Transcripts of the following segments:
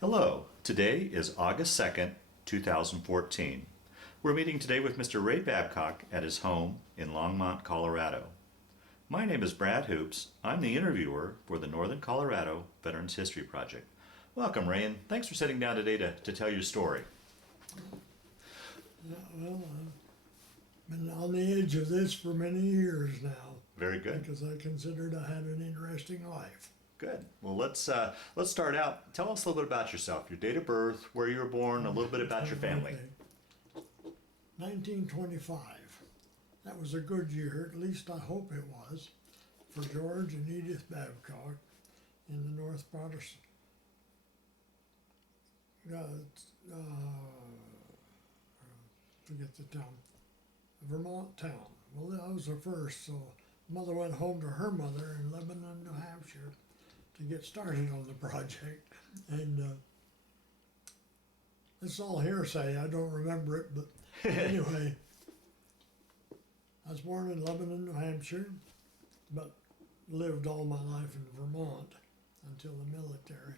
Hello, today is August 2nd, 2014. We're meeting today with Mr. Ray Babcock at his home in Longmont, Colorado. My name is Brad Hoops. I'm the interviewer for the Northern Colorado Veterans History Project. Welcome, Ray, and thanks for sitting down today to tell your story. Well, I've been on the edge of this for many years now. Very good. Because I considered I had an interesting life. Good. Well, let's start out. Tell us a little bit about yourself, your date of birth, where you were born, a little bit about your family. Okay. 1925. That was a good year, at least I hope it was, for George and Edith Babcock in the North Protestant. Forget the town. Vermont town. Well, that was the first, so mother went home to her mother in Lebanon, New Hampshire to get started on the project. And it's all hearsay, I don't remember it, but anyway, I was born in Lebanon, New Hampshire, but lived all my life in Vermont until the military.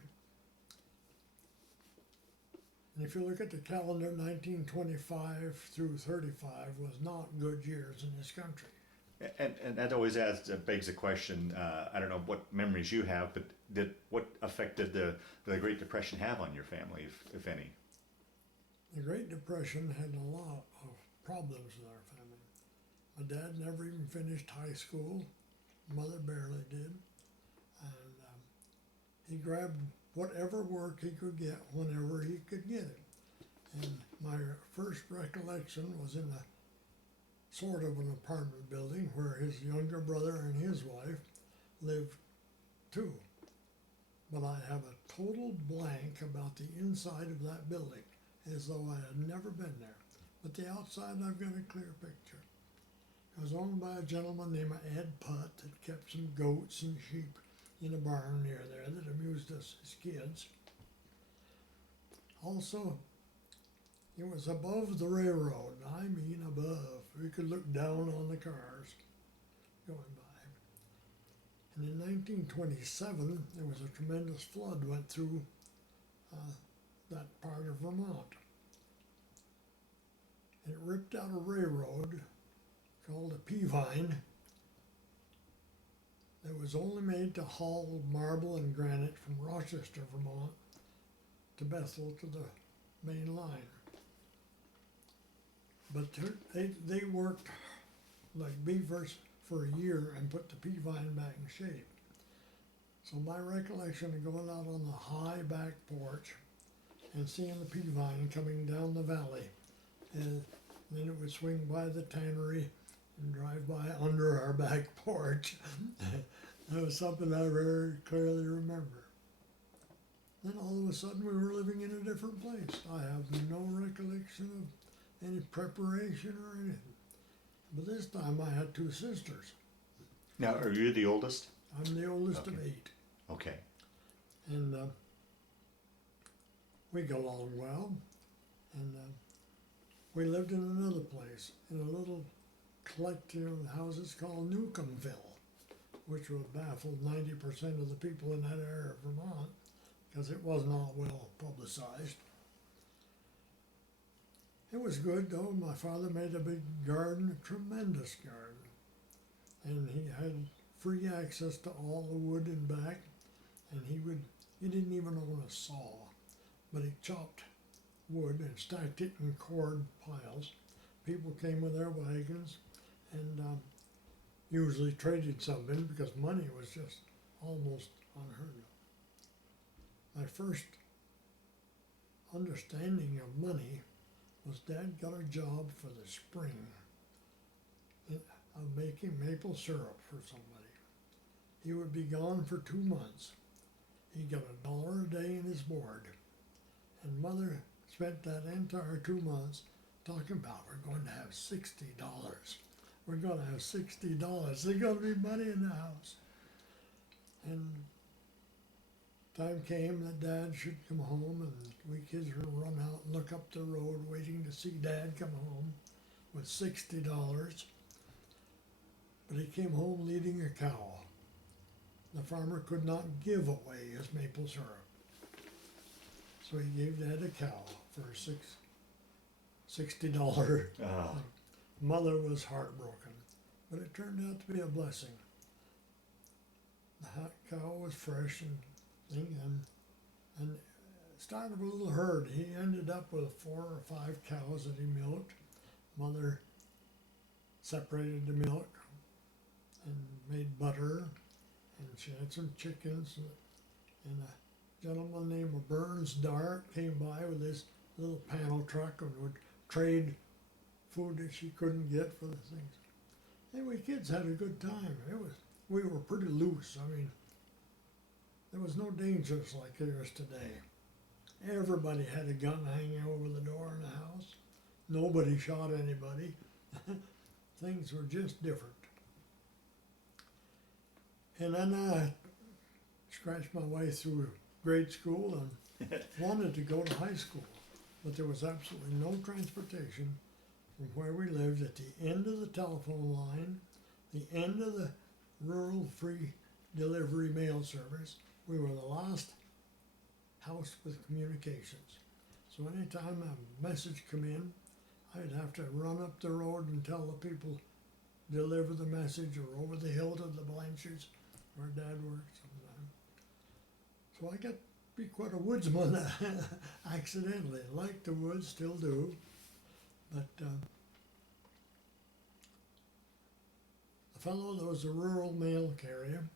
And if you look at the calendar, 1925 through 35 was not good years in this country. And that always begs the question, I don't know what memories you have, but what effect did the Great Depression have on your family, if any? The Great Depression had a lot of problems in our family. My dad never even finished high school. Mother barely did. And he grabbed whatever work he could get whenever he could get it. And my first recollection was in a sort of an apartment building where his younger brother and his wife lived too. But I have a total blank about the inside of that building, as though I had never been there. But the outside, I've got a clear picture. It was owned by a gentleman named Ed Putt that kept some goats and sheep in a barn near there that amused us as kids. Also, it was above the railroad, I mean above. We could look down on the cars going by. And in 1927, there was a tremendous flood went through that part of Vermont. And it ripped out a railroad called a Peavine that was only made to haul marble and granite from Rochester, Vermont to Bethel to the main line. But they worked like beavers for a year and put the Peavine back in shape. So my recollection of going out on the high back porch and seeing the Peavine coming down the valley, and then it would swing by the tannery and drive by under our back porch. That was something I very clearly remember. Then all of a sudden we were living in a different place. I have no recollection of any preparation or anything. But this time I had two sisters. Now, are you the oldest? I'm the oldest Okay. of 8. Okay. And we got along well. And we lived in another place, in a little collection of houses called Newcomville, which would baffle 90% of the people in that area of Vermont because it was not well publicized. It was good though. My father made a big garden, a tremendous garden. And he had free access to all the wood in back. And he didn't even own a saw, but he chopped wood and stacked it in cord piles. People came with their wagons and usually traded something because money was just almost unheard of. My first understanding of money was Dad got a job for the spring of making maple syrup for somebody. He would be gone for 2 months. He got $1 a day in his board. And Mother spent that entire 2 months talking about we're going to have $60. We're going to have $60. There's going to be money in the house. And time came that Dad should come home, and we kids would run out and look up the road waiting to see Dad come home with $60. But he came home leading a cow. The farmer could not give away his maple syrup. So he gave Dad a cow for $60. Oh, Mother was heartbroken, but it turned out to be a blessing. The cow was fresh and thing, and started a little herd. He ended up with 4 or 5 cows that he milked. Mother separated the milk and made butter, and she had some chickens, and a gentleman named Burns Dart came by with this little panel truck and would trade food that she couldn't get for the things. Anyway, kids had a good time. We were pretty loose. I mean, there was no dangers like there is today. Everybody had a gun hanging over the door in the house. Nobody shot anybody. Things were just different. And then I scratched my way through grade school and wanted to go to high school, but there was absolutely no transportation from where we lived at the end of the telephone line, the end of the rural free delivery mail service. We were the last house with communications. So anytime a message come in, I'd have to run up the road and tell the people, deliver the message, or over the hill to the Blanchards where Dad worked sometimes. So I got to be quite a woodsman accidentally. Liked the woods, still do. But the fellow that was a rural mail carrier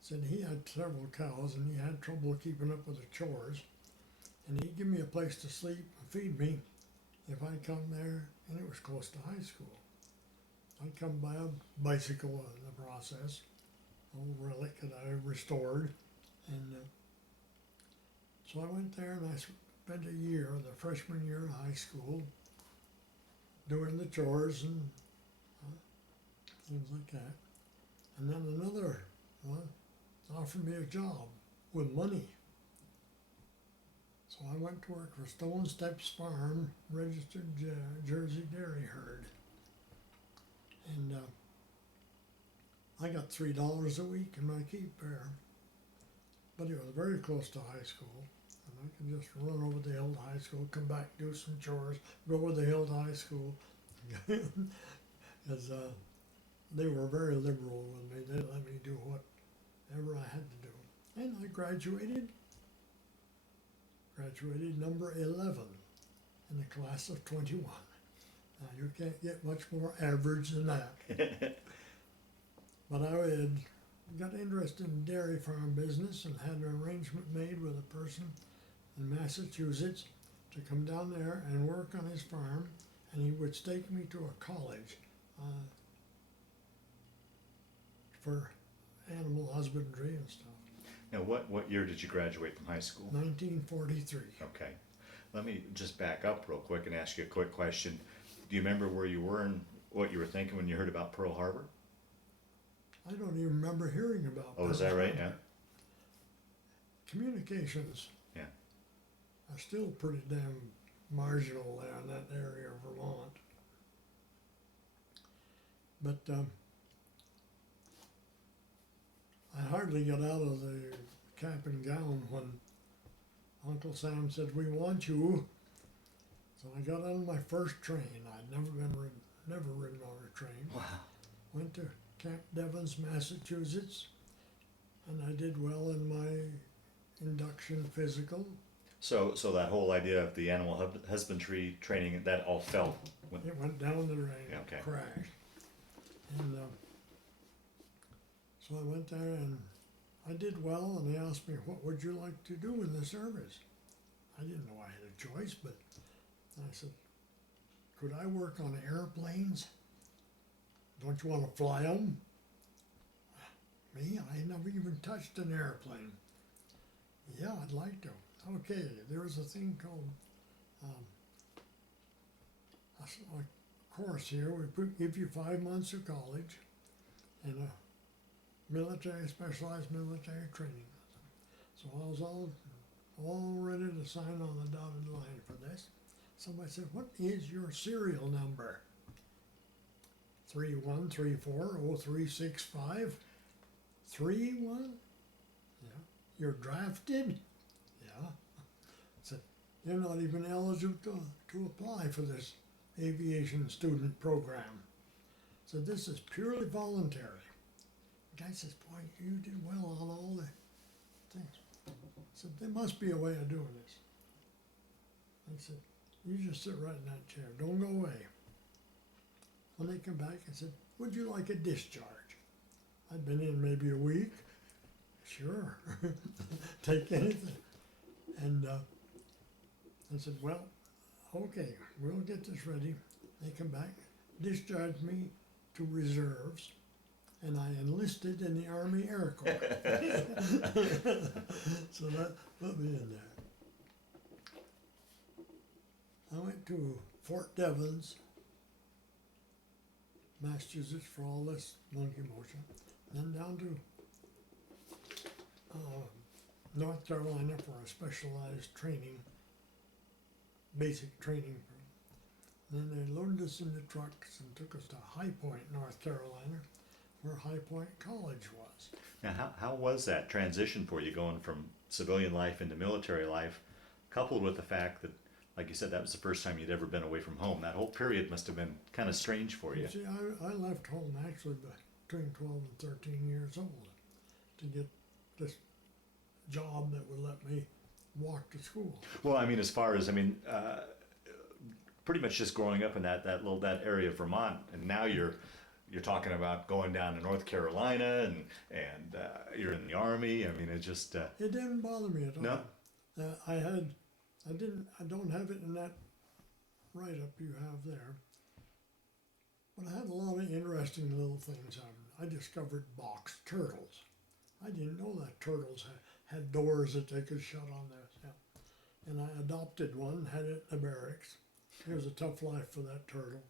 said he had several cows and he had trouble keeping up with the chores. And he'd give me a place to sleep and feed me if I come there, and it was close to high school. I'd come by a bicycle in the process, old relic that I restored. And so I went there and I spent a year, the freshman year of high school, doing the chores and things like that. And then another one offered me a job with money. So I went to work for Stone Steps Farm, registered Jersey dairy herd. And I got $3 a week in my keep there. But it was very close to high school. And I could just run over the hill to high school, come back, do some chores, go over the hill to high school. Because they were very liberal with me. They let me do whatever I had to do. And I graduated number 11 in the class of 21. Now you can't get much more average than that. But I had got interested in dairy farm business and had an arrangement made with a person in Massachusetts to come down there and work on his farm, and he would stake me to a college for animal husbandry and stuff. now what year did you graduate from high school? 1943. Okay. Let me just back up real quick and ask you a quick question. Do you remember where you were and what you were thinking when you heard about Pearl Harbor? I don't even remember hearing about Oh, is Pearl that right? Harbor. Communications Yeah. are still pretty damn marginal there in that area of Vermont. But I hardly got out of the cap and gown when Uncle Sam said, "We want you." So I got on my first train. I'd never ridden on a train. Wow. Went to Camp Devens, Massachusetts, and I did well in my induction physical. So that whole idea of the animal husbandry training, that all fell. It went down the drain, Yeah, okay. crashed. And so I went there and I did well, and they asked me, "What would you like to do in the service?" I didn't know I had a choice, but I said, "Could I work on airplanes? Don't you want to fly them?" Me, I never even touched an airplane. Yeah, I'd like to. Okay, there's a thing called a course here. We give you 5 months of college and a specialized military training. So I was all ready to sign on the dotted line for this. Somebody said, "What is your serial number?" 31340365. 31? Yeah. You're drafted? Yeah. I said, you're not even eligible to apply for this aviation student program. So this is purely voluntary. The guy says, boy, you did well on all the things. I said, there must be a way of doing this. I said, you just sit right in that chair, don't go away. When they come back, I said, would you like a discharge? I'd been in maybe a week. Sure, take anything. And I said, well, okay, we'll get this ready. They come back, discharged me to reserves, and I enlisted in the Army Air Corps. So that put me in there. I went to Fort Devens, Massachusetts for all this monkey motion, then down to North Carolina for a specialized training, basic training. Then they loaded us into trucks and took us to High Point, North Carolina, where High Point College was. Now, how was that transition for you, going from civilian life into military life, coupled with the fact that, like you said, that was the first time you'd ever been away from home? That whole period must have been kind of strange for you. See, I left home actually between 12 and 13 years old to get this job that would let me walk to school. Well, I mean, as far as, pretty much just growing up in that area of Vermont, and now you're talking about going down to North Carolina, and you're in the Army. I mean, it just It didn't bother me at all. No? I don't have it in that write-up you have there, but I had a lot of interesting little things. I discovered box turtles. I didn't know that turtles had doors that they could shut on this. Yeah. And I adopted one, had it in the barracks. It was a tough life for that turtle.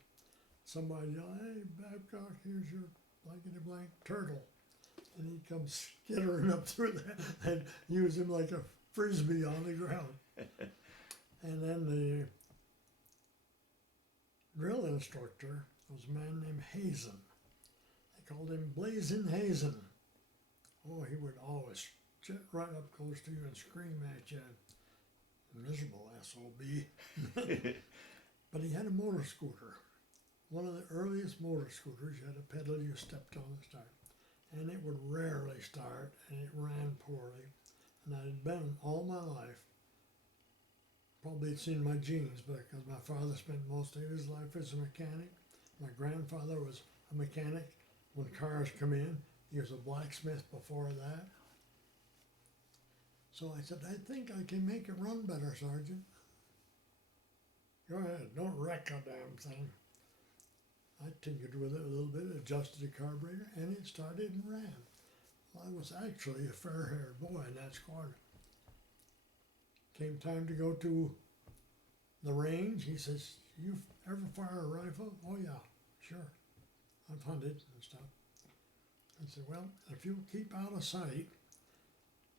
Somebody yelled, hey, Babcock, here's your blankety blank turtle. And he'd come skittering up through that and use him like a frisbee on the ground. And then the drill instructor was a man named Hazen. They called him Blazing Hazen. Oh, he would always sit right up close to you and scream at you. Miserable SOB. But he had a motor scooter. One of the earliest motor scooters. You had a pedal, you stepped on the start. And it would rarely start, and it ran poorly. And I had been all my life, probably it's in my genes, because my father spent most of his life as a mechanic. My grandfather was a mechanic when cars come in. He was a blacksmith before that. So I said, I think I can make it run better, Sergeant. Go ahead, don't wreck a damn thing. I tinkered with it a little bit, adjusted the carburetor, and it started and ran. Well, I was actually a fair-haired boy in that squadron. Came time to go to the range. He says, you ever fire a rifle? Oh yeah, sure. I've hunted and stuff. I said, well, if you keep out of sight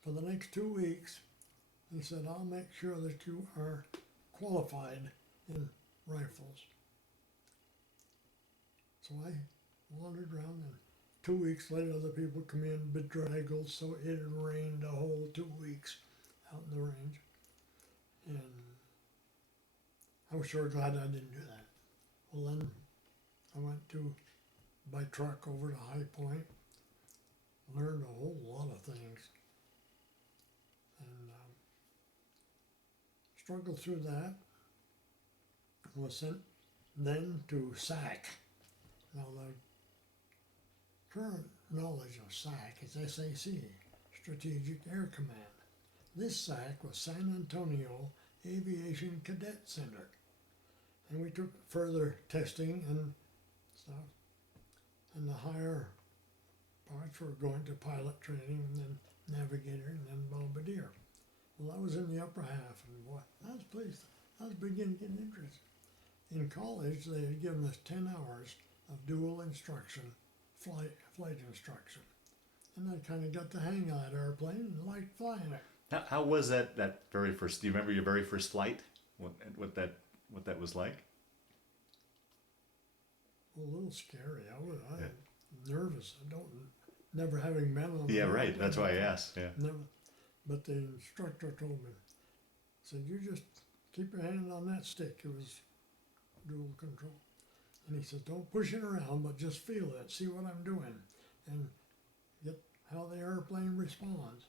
for the next 2 weeks, he said, I'll make sure that you are qualified in rifles. So I wandered around, and 2 weeks later, other people come in bedraggled, so it had rained a whole 2 weeks out in the range. And I was sure glad I didn't do that. Well, then I went by truck over to High Point, learned a whole lot of things, and struggled through that. Was sent then to SAC. Now the current knowledge of SAC is SAC, Strategic Air Command. This SAC was San Antonio Aviation Cadet Center. And we took further testing and stuff. And the higher parts were going to pilot training, and then navigator, and then bombardier. Well, I was in the upper half, and boy, I was pleased. I was beginning to get interested. In college, they had given us 10 hours of dual instruction, flight instruction. And I kind of got the hang of that airplane and liked flying it. How was that very first? Do you remember your very first flight? What that was like? A little scary. I was nervous. Never having been on. Yeah, right. That's why I asked. Yeah. Never. But the instructor told me, said, you just keep your hand on that stick. It was dual control. And he says, don't push it around, but just feel it, see what I'm doing, and get how the airplane responds.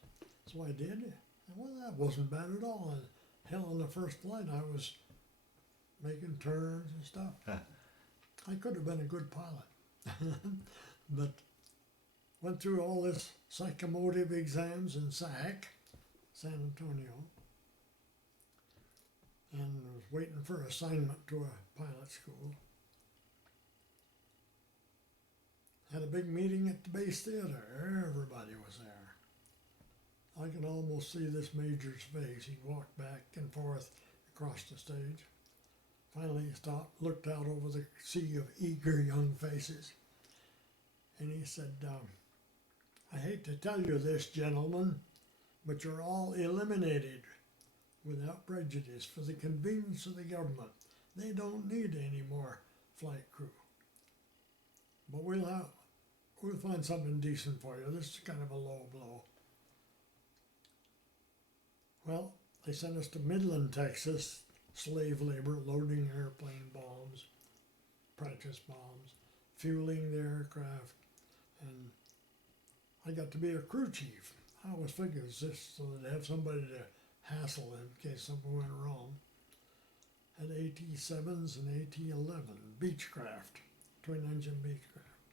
So I did. And well, that wasn't bad at all. And hell, on the first flight, I was making turns and stuff. Huh. I could have been a good pilot. But went through all this psychomotive exams in SAC, San Antonio, and was waiting for assignment to a pilot school. Had a big meeting at the base theater. Everybody was there. I could almost see this major's face. He walked back and forth across the stage. Finally he stopped, looked out over the sea of eager young faces, and he said, I hate to tell you this, gentlemen, but you're all eliminated without prejudice for the convenience of the government. They don't need any more flight crew. But we'll find something decent for you. This is kind of a low blow. Well, they sent us to Midland, Texas, slave labor, loading airplane bombs, practice bombs, fueling the aircraft, and I got to be a crew chief. I always figured it's just so that they have somebody to hassle in case something went wrong. Had AT-7s and AT-11, Beechcraft, twin-engine Beechcraft.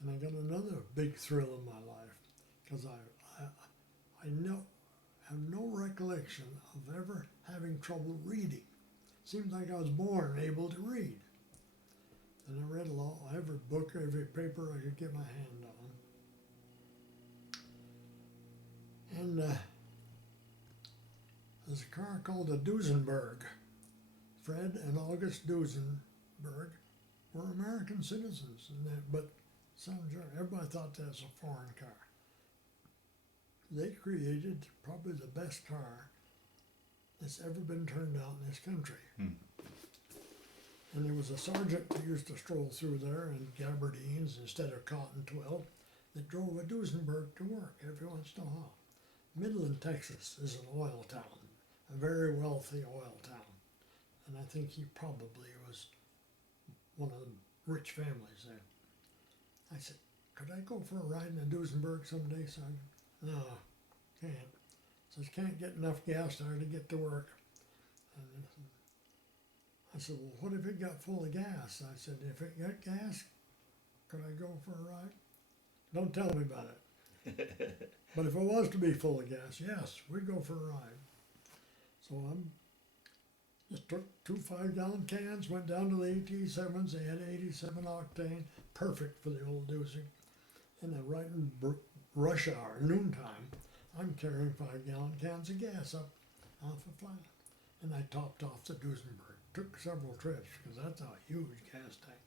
And I got another big thrill in my life, because I have no recollection of ever having trouble reading. Seems like I was born able to read. And I read every book, every paper I could get my hand on. And there's a car called a Duesenberg. Fred and August Duesenberg were American citizens, but everybody thought that was a foreign car. They created probably the best car that's ever been turned out in this country. And there was a sergeant who used to stroll through there in gabardines instead of cotton twill that drove a Duesenberg to work every once in a while. Midland, Texas is an oil town, a very wealthy oil town. And I think he probably was one of the rich families there. I said, could I go for a ride in a Duesenberg someday, Sergeant? No, can't. Says, can't get enough gas there to get to work. And I said, well, what if it got full of gas? I said, if it got gas, could I go for a ride? Don't tell me about it. But if it was to be full of gas, yes, we'd go for a ride. So just took 2 5-gallon cans, went down to the AT-7s. They had 87 octane, perfect for the old Doozy. And then right in rush hour, noontime, I'm carrying 5-gallon cans of gas up off a flat. And I topped off the Duesenberg. Took several trips, because that's a huge gas tank.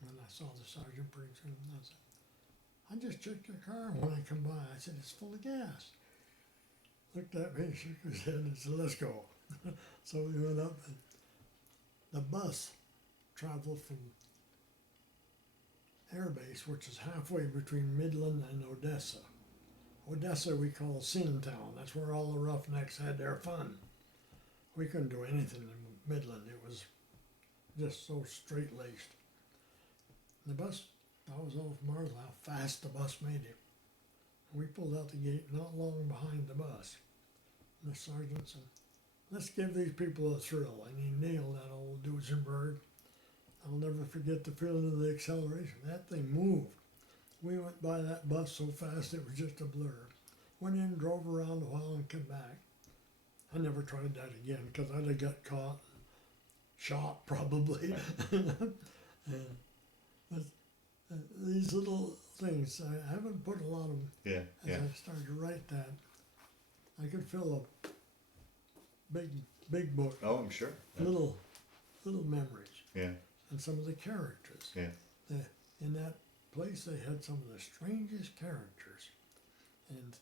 When I saw the sergeant pretty soon, I said, I just checked your car when I come by. I said, it's full of gas. Looked at me, shook his head, and said, let's go. So we went up, and the bus traveled from Airbase, which is halfway between Midland and Odessa. Odessa we call Sin Town. That's where all the roughnecks had their fun. We couldn't do anything in Midland. It was just so straight-laced. The bus, I was off Mars, how fast the bus made it. We pulled out the gate not long behind the bus. And the sergeant said, let's give these people a thrill. And he nailed that old Duesenberg. I'll never forget the feeling of the acceleration. That thing moved. We went by that bus so fast it was just a blur. Went in, drove around a while, and came back. I never tried that again because I'd have got caught, shot probably. But these little things, I haven't put a lot of them. As I started to write that, I could fill a big book. Oh, I'm sure. Little memories. Yeah. And some of the characters. Yeah. In that place, they had some of the strangest characters. And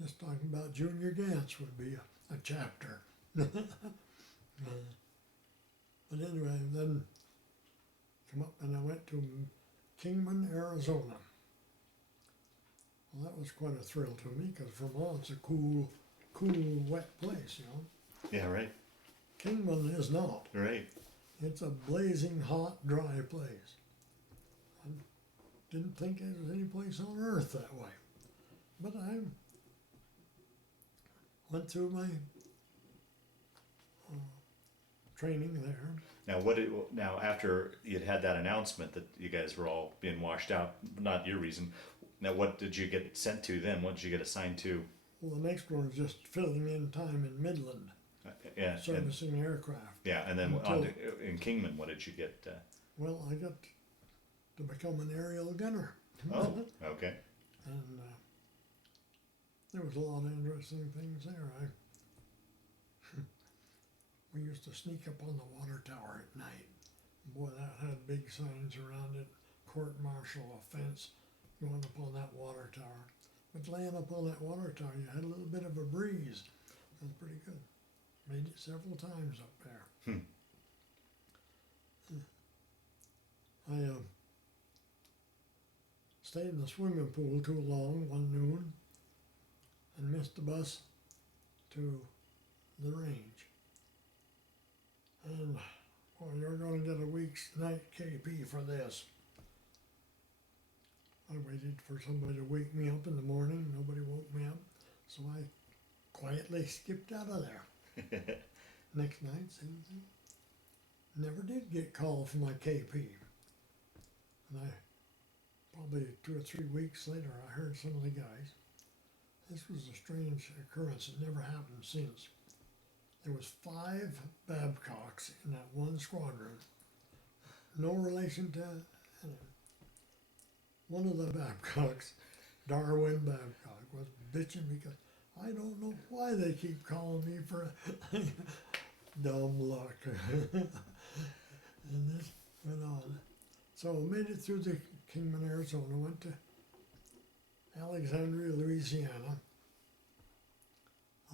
just talking about Junior Gantz would be a chapter. But anyway, then come up and I went to Kingman, Arizona. Well, that was quite a thrill to me because Vermont's a cool cool, wet place, you know. Yeah, right. Kingman is not. Right. It's a blazing hot, dry place. I didn't think there was any place on earth that way. But I went through my training there. Now after you'd had that announcement that you guys were all being washed out, not your reason. Now what did you get sent to then? What did you get assigned to? Well, the next one was just filling in time in Midland, Yeah. servicing aircraft. Yeah, and then Until- in Kingman, what did you get? Well, I got to become an aerial gunner. Oh, okay. And there was a lot of interesting things there. We used to sneak up on the water tower at night. Boy, that had big signs around it, court-martial offense, going up on that water tower. But laying up on that water tower, you had a little bit of a breeze. It was pretty good. Made it several times up there. I stayed in the swimming pool too long one noon and missed the bus to the range. And, well, you're going to get a week's night KP for this. I waited for somebody to wake me up in the morning. Nobody woke me up. So I quietly skipped out of there. Next night, same thing. Never did get called for my KP. And probably 2 or 3 weeks later, I heard some of the guys. This was a strange occurrence. It never happened since. There was 5 Babcocks in that one squadron. No relation to one of the Babcocks, Darwin Babcock, was bitching because I don't know why they keep calling me for dumb luck. And this went on. So I made it through the Kingman, Arizona, went to Alexandria, Louisiana.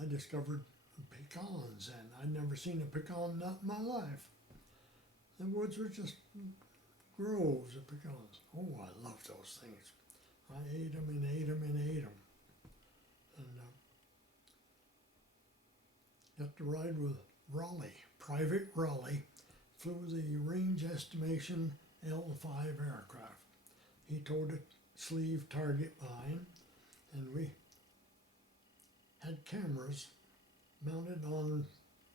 I discovered pecans, and I'd never seen a pecan nut in my life. The woods were just groves of pecans. Oh, I loved those things. I ate them and ate them and ate them. And got to ride with Raleigh, Private Raleigh, flew the range estimation L5 aircraft. He towed a sleeve target line, and we had cameras mounted on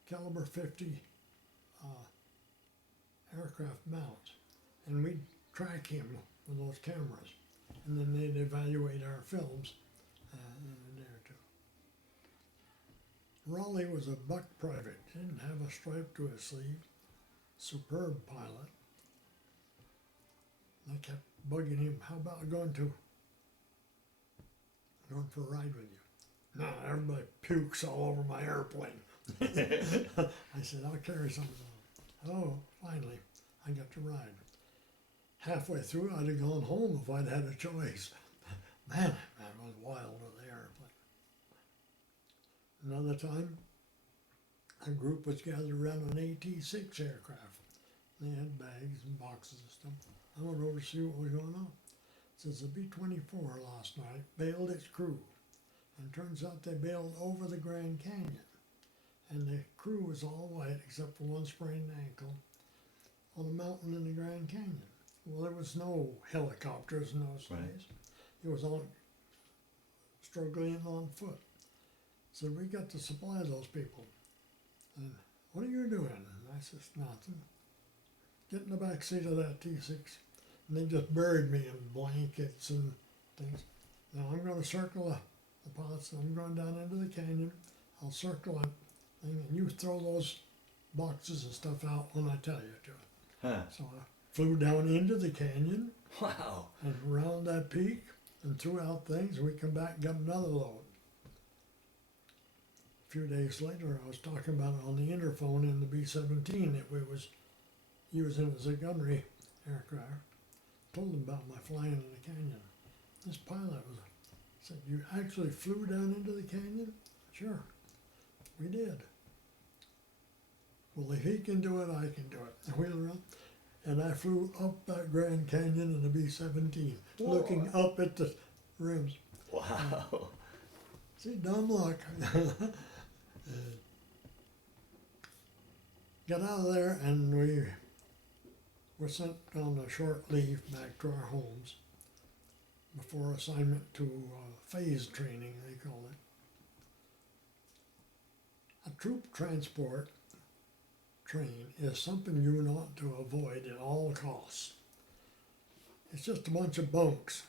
caliber 50 aircraft mounts, and we'd track him with those cameras, and then they'd evaluate our films there too. Raleigh was a buck private, didn't have a stripe to his sleeve, superb pilot. I kept bugging him, how about going for a ride with you? No, everybody pukes all over my airplane. I said, I'll carry something on. Oh, finally, I got to ride. Halfway through, I'd have gone home if I'd had a choice. Man, that was wild with the airplane. Another time, a group was gathered around an AT-6 aircraft. They had bags and boxes and stuff. I went over to see what was going on. It says the B-24 last night bailed its crew. And turns out they bailed over the Grand Canyon. And the crew was all white except for one sprained ankle on a mountain in the Grand Canyon. Well, there was no helicopters in those days. It was on struggling on foot. So we got to supply those people. And what are you doing? And I says, nothing. Get in the back seat of that T6. And they just buried me in blankets and things. Now I'm going to circle the pots. I'm going down into the canyon. I'll circle it, and you throw those boxes and stuff out when I tell you to. Huh. So I flew down into the canyon. Wow. And around that peak and threw out things. We come back and got another load. A few days later, I was talking about it on the interphone in the B-17 that we was using as a gunnery aircraft. Told them about my flying in the canyon. This pilot said, you actually flew down into the canyon? Sure, we did. Well, if he can do it, I can do it. I wheeled around, and I flew up that Grand Canyon in the B-17, looking up at the rims. Wow. See, dumb luck. Got out of there and we were sent on a short leave back to our homes before assignment to phase training, they call it. A troop transport train is something you want to avoid at all costs. It's just a bunch of bunks,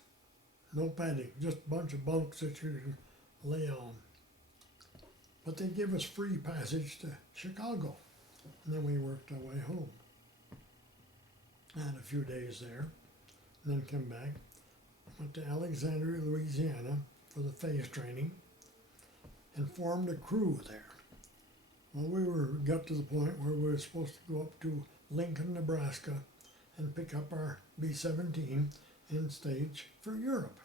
no padding, just a bunch of bunks that you can lay on. But they give us free passage to Chicago, and then we worked our way home. I had a few days there, and then come back. Went to Alexandria, Louisiana for the phase training, and formed a crew there. Well, got to the point where we were supposed to go up to Lincoln, Nebraska, and pick up our B-17 and stage for Europe.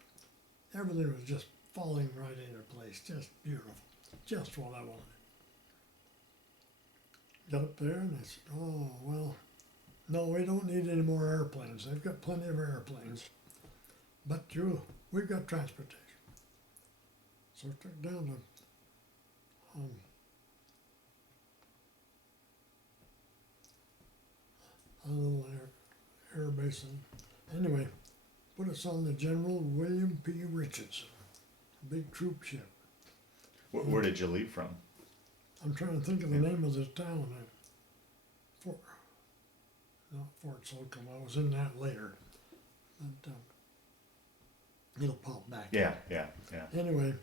Everything was just falling right into place, just beautiful, just what I wanted. Got up there and I said, oh, well, no, we don't need any more airplanes. They've got plenty of airplanes, but we've got transportation. So I took down to a little air base. Anyway, put us on the General William P. Richardson, a big troop ship. Where did you leave from? I'm trying to think of the name of the town. Not Fort Slocum. I was in that later. But it'll pop back. Yeah. Anyway,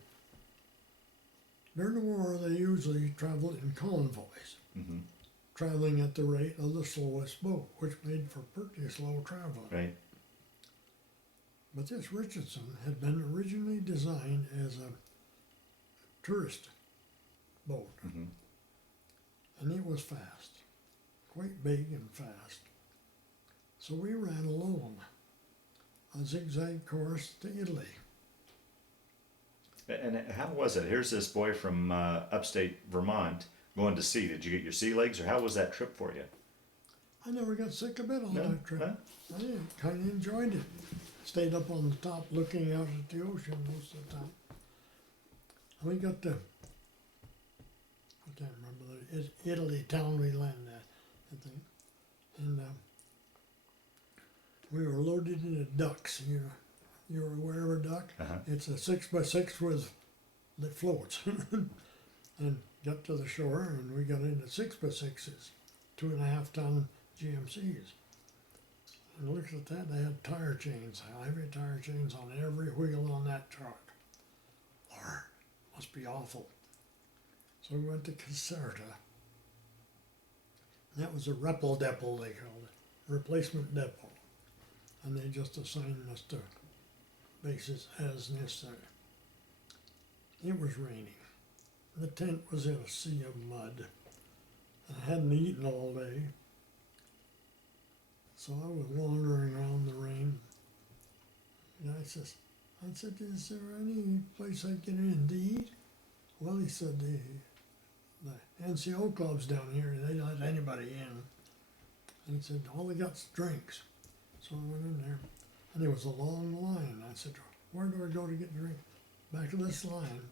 during the war, they usually traveled in convoys, traveling at the rate of the slowest boat, which made for pretty slow traveling. Right. But this Richardson had been originally designed as a tourist boat, and it was fast, quite big and fast. So we ran along a zigzag course to Italy. And how was it? Here's this boy from upstate Vermont going to sea. Did you get your sea legs, or how was that trip for you? I never got sick of it on that trip. Huh? I kind of enjoyed it. Stayed up on the top looking out at the ocean most of the time. And we got to, I can't remember the Italy town we landed at, I think. And we were loaded into ducks. You're aware of a duck? It's a 6x6 that floats. And got to the shore and we got into 6x6s, 2.5 ton GMCs. And looked at that, they had tire chains, heavy tire chains on every wheel on that truck. Lord, must be awful. So we went to Caserta. And that was a repel depot, they called it, replacement depot. And they just assigned us to bases as necessary. It was raining. The tent was in a sea of mud. I hadn't eaten all day. So I was wandering around the rain. And I said, is there any place I can get in to eat? Well, he said, the NCO club's down here, they don't let anybody in. And he said, all they got's drinks. So I went in there, and there was a long line. I said, where do I go to get a drink? Back of this line.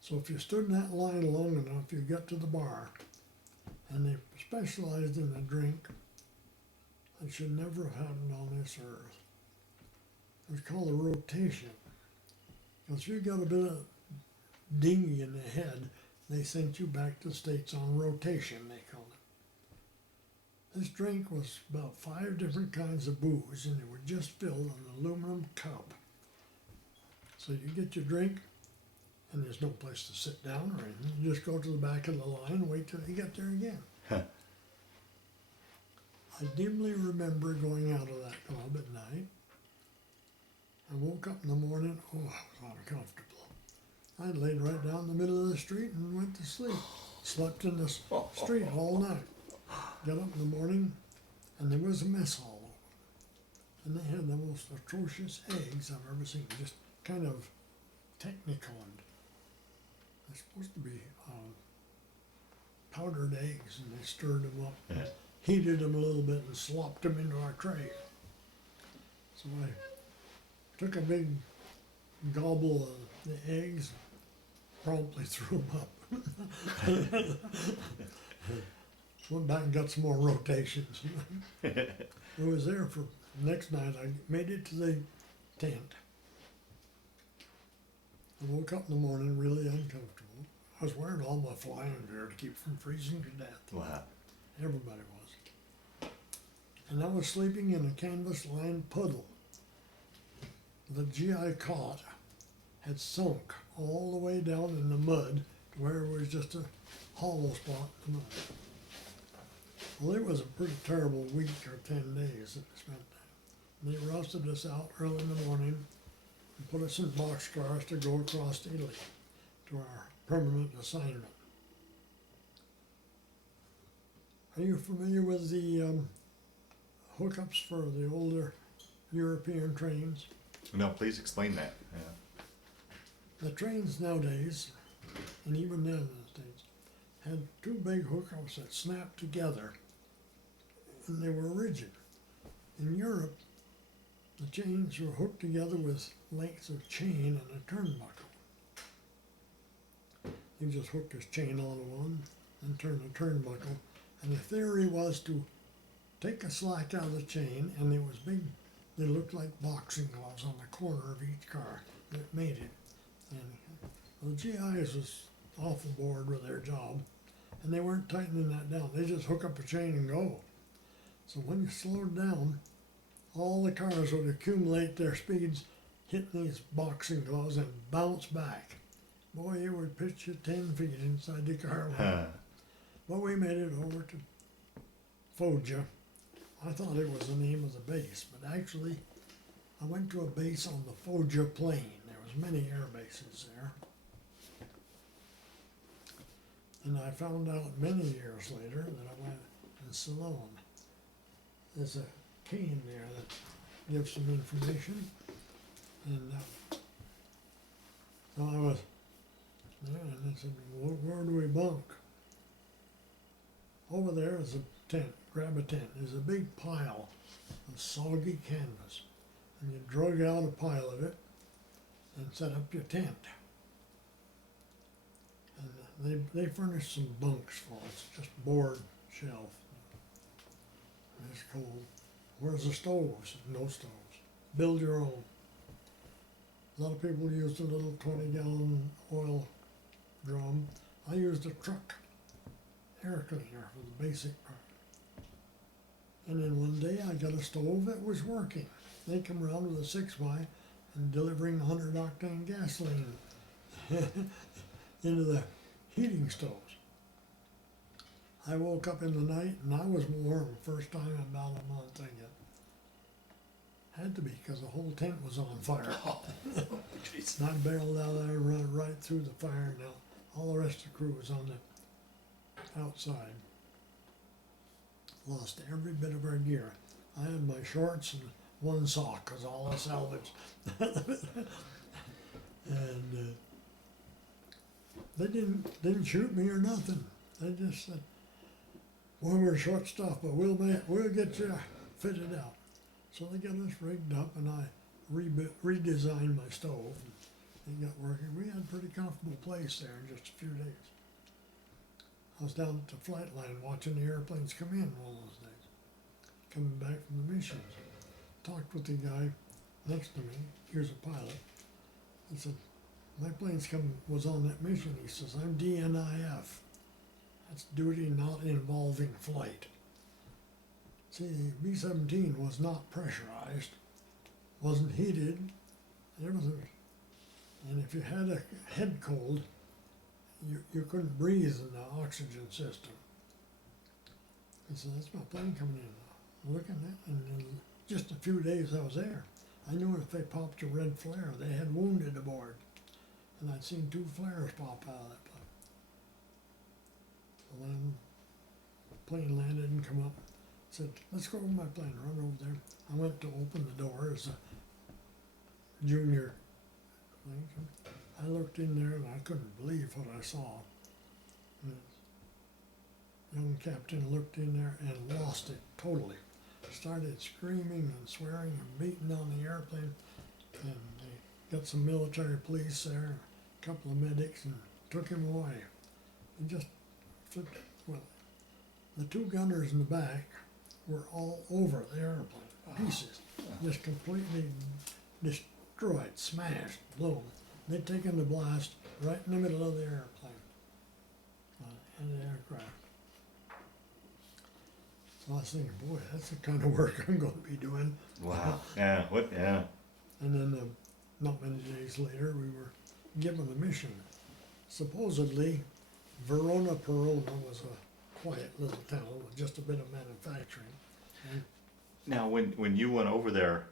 So if you stood in that line long enough, you got to the bar. And they specialized in a drink that should never have happened on this earth. It was called a rotation. Because if you got a bit of dingy in the head, they sent you back to the States on rotation, they called it. This drink was about 5 different kinds of booze, and they were just filled in an aluminum cup. So you get your drink, and there's no place to sit down or anything. You just go to the back of the line and wait till you get there again. I dimly remember going out of that club at night. I woke up in the morning, I was uncomfortable. I laid right down the middle of the street and went to sleep. Slept in the street all night. Got up in the morning, and there was a mess hall open. And they had the most atrocious eggs I've ever seen, just kind of technical, and they're supposed to be powdered eggs, and they stirred them up, heated them a little bit, and slopped them into our tray. So I took a big gobble of the eggs, promptly threw them up. Went back and got some more rotations. I was there for the next night. I made it to the tent. I woke up in the morning really uncomfortable. I was wearing all my flying gear to keep from freezing to death. Wow. Everybody was. And I was sleeping in a canvas-lined puddle. The GI cot had sunk all the way down in the mud to where it was just a hollow spot in the mud. Well, it was a pretty terrible week or 10 days that we spent there. They rousted us out early in the morning and put us in boxcars to go across to Italy to our permanent assignment. Are you familiar with the hookups for the older European trains? No, please explain that. Yeah. The trains nowadays, and even then in the States, had two big hookups that snapped together, and they were rigid. In Europe, the chains were hooked together with lengths of chain and a turnbuckle. You just hook this chain onto one and turn the turnbuckle, and the theory was to take a slack out of the chain, and it was big. They looked like boxing gloves on the corner of each car that made it. And the GIs was awful bored with their job, and they weren't tightening that down. They just hook up a chain and go. So when you slowed down, all the cars would accumulate their speeds, hit these boxing gloves, and bounce back. Boy, it would pitch you 10 feet inside the car. But we made it over to Foggia. I thought it was the name of the base, but actually I went to a base on the Foggia Plain. There was many air bases there. And I found out many years later that I went in Ceylon. There's a cane there that gives some information. And so I was there, and they said, where do we bunk? Over there is a tent. Grab a tent. There's a big pile of soggy canvas. And you drug out a pile of it and set up your tent. And they furnish some bunks for us, just board shelf. It's cold. Where's the stoves? No stoves. Build your own. A lot of people used a little 20-gallon oil drum. I used a truck air cleaner for the basic part. And then one day I got a stove that was working. They come around with a 6x and delivering 100 octane gasoline into the heating stoves. I woke up in the night and I was warm first time in about a month, I guess. Had to be, because the whole tent was on fire. And I barreled out there and run right through the fire. Now all the rest of the crew was on the outside. Lost every bit of our gear. I had my shorts and one sock was all I salvaged. And they didn't shoot me or nothing. They just said, "Well, we're short stuff, but we'll get you fitted out." So they got us rigged up, and I redesigned my stove. And it got working. We had a pretty comfortable place there in just a few days. I was down at the flight line watching the airplanes come in one of those days, coming back from the missions. Talked with the guy next to me. Here's a pilot. I said, "My plane's was on that mission." He says, "I'm DNIF. That's duty not involving flight." See, B-17 was not pressurized, wasn't heated, everything. And if you had a head cold, you couldn't breathe in the oxygen system. I said, "That's my plane coming in." I'm looking at it, and in just a few days I was there. I knew if they popped a red flare, they had wounded aboard. And I'd seen 2 flares pop out of that plane. And when the plane landed and come up, I said, "Let's go over my plane." Run over there. I went to open the door as a junior thing. I looked in there and I couldn't believe what I saw. And the young captain looked in there and lost it totally. Started screaming and swearing and beating on the airplane. And they got some military police there, a couple of medics, and took him away. He just took, well, the two gunners in the back were all over the airplane, pieces, just completely destroyed, smashed, blown. They'd taken the blast right in the middle of the airplane, and the aircraft. So I was thinking, boy, that's the kind of work I'm going to be doing. Wow. Yeah. What? Yeah. And then not many days later, we were given a mission. Supposedly, Verona was a quiet little town with just a bit of manufacturing. And Now, when you went over there,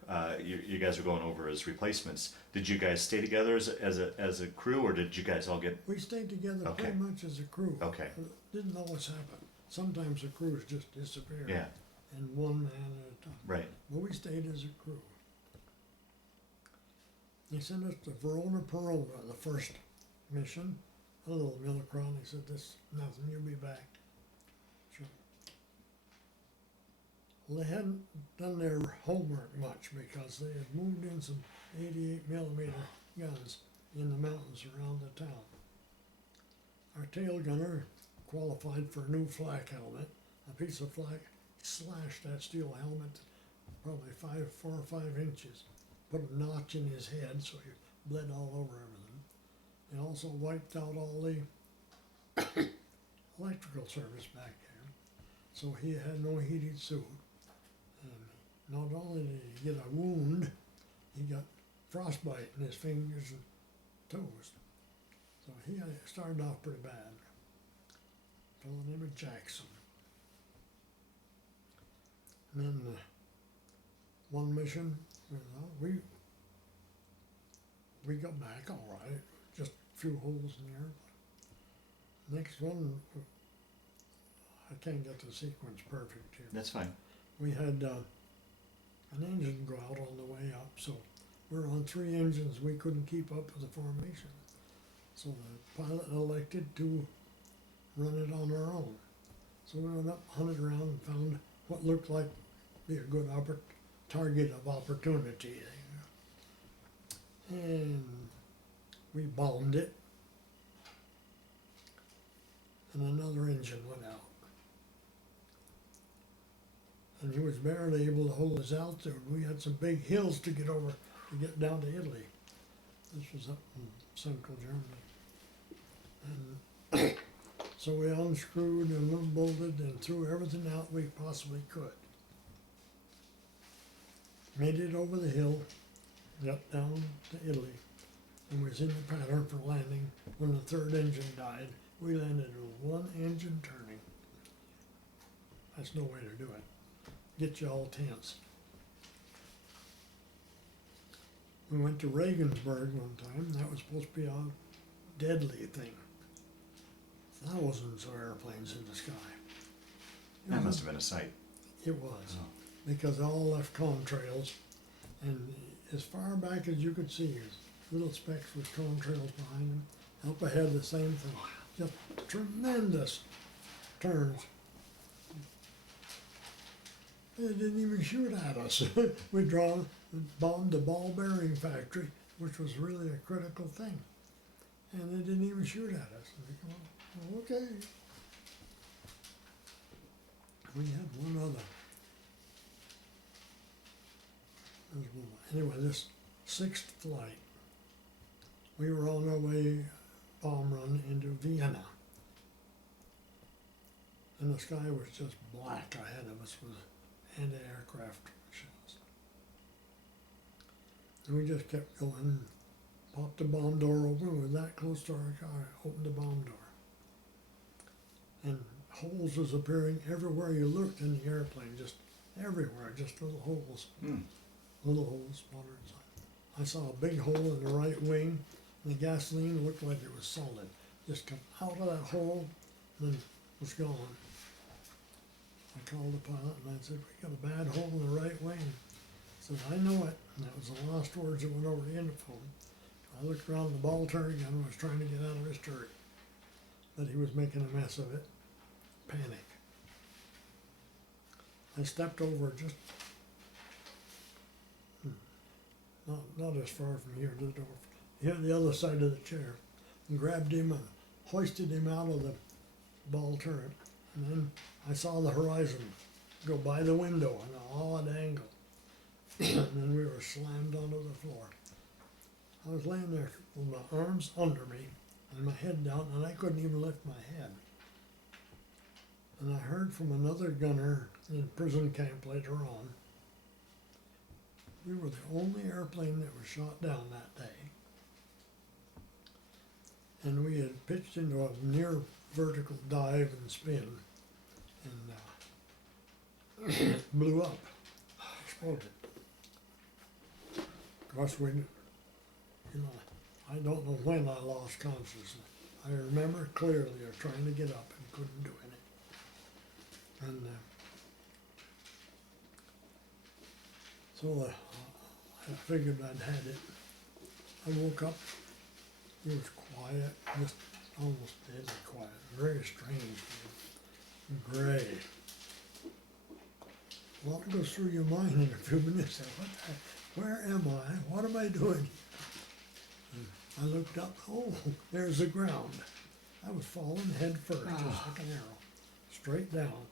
you guys were going over as replacements. Did you guys stay together as a crew, or did you guys all get? we stayed together Okay. pretty much as a crew. Okay. Didn't always happen. Sometimes the crews just disappeared. Yeah. And one man at a time. Right. But we stayed as a crew. They sent us to Verona, the first mission. A little Millicron. He said, "This nothing. You'll be back." Sure. Well, they hadn't done their homework much because they had moved in some 88 millimeter guns in the mountains around the town. Our tail gunner qualified for a new flak helmet. A piece of flak slashed that steel helmet probably 4 or 5 inches. Put a notch in his head so he bled all over everything. It also wiped out all the electrical service back there. So he had no heated suit. And not only did he get a wound, he got frostbite in his fingers and toes. So he started off pretty bad. Fellow named Jackson. And then one mission, we got back all right, just a few holes in the airplane. Next one, I can't get the sequence perfect here. That's fine. We had an engine go out on the way up, so we were on 3 engines. We couldn't keep up with the formation. So the pilot elected to run it on our own. So we went up, hunted around, and found what looked like be a good target of opportunity. And we bombed it, and another engine went out. And he was barely able to hold his altitude. We had some big hills to get over to get down to Italy. This was up in central Germany. And so we unscrewed and unbolted and threw everything out we possibly could. Made it over the hill, got down to Italy, and was in the pattern for landing. When the 3rd engine died, we landed with 1 engine turning. That's no way to do it. Get you all tense. We went to Regensburg one time. That was supposed to be a deadly thing. Thousands of airplanes in the sky. That must have been a sight. It was, Oh. because they all left contrails, and as far back as you could see, little specks with contrails behind them. Up ahead, the same thing. Just tremendous turns. They didn't even shoot at us. We bombed the ball bearing factory, which was really a critical thing, and they didn't even shoot at us. Well, okay. We had one other. Anyway, this 6th flight, we were on our way bomb run into Vienna. And the sky was just black ahead of us with anti-aircraft shells. And we just kept going, popped the bomb door open. We were that close to our car, opened the bomb door. And holes was appearing everywhere you looked in the airplane, just everywhere, just little holes. Little holes splattered inside. I saw a big hole in the right wing, and the gasoline looked like it was solid. Just come out of that hole, and then was gone. I called the pilot and I said, "We got a bad hole in the right wing." He said, "I know it." And that was the last words that went over the interphone. I looked around, the ball turret gun was trying to get out of his turret, but he was making a mess of it. Panic. I stepped over just not as far from here to the door, here on the other side of the chair, and grabbed him and hoisted him out of the ball turret, and then I saw the horizon go by the window at an odd angle, and then we were slammed onto the floor. I was laying there with my arms under me and my head down, and I couldn't even lift my head. And I heard from another gunner in prison camp later on. We were the only airplane that was shot down that day. And we had pitched into a near vertical dive and spin, and blew up, exploded. Of course, I don't know when I lost consciousness. I remember clearly trying to get up and couldn't do it. And so I figured I'd had it. I woke up. It was quiet, just almost deadly quiet. Very strange. Gray. A lot goes through your mind in a few minutes. Where am I? What am I doing? And I looked up. Oh, there's the ground. I was falling head first, just like an arrow, straight down.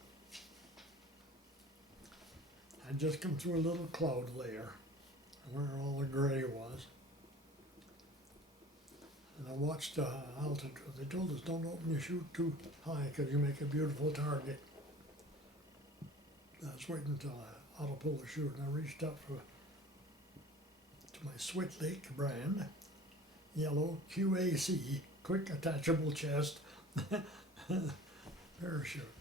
I'd just come through a little cloud layer where all the gray was. And I watched altitude. They told us don't open your chute too high because you make a beautiful target. I was waiting until I auto pull the chute, and I reached up to my Swift Lake brand, yellow QAC, quick attachable chest parachute.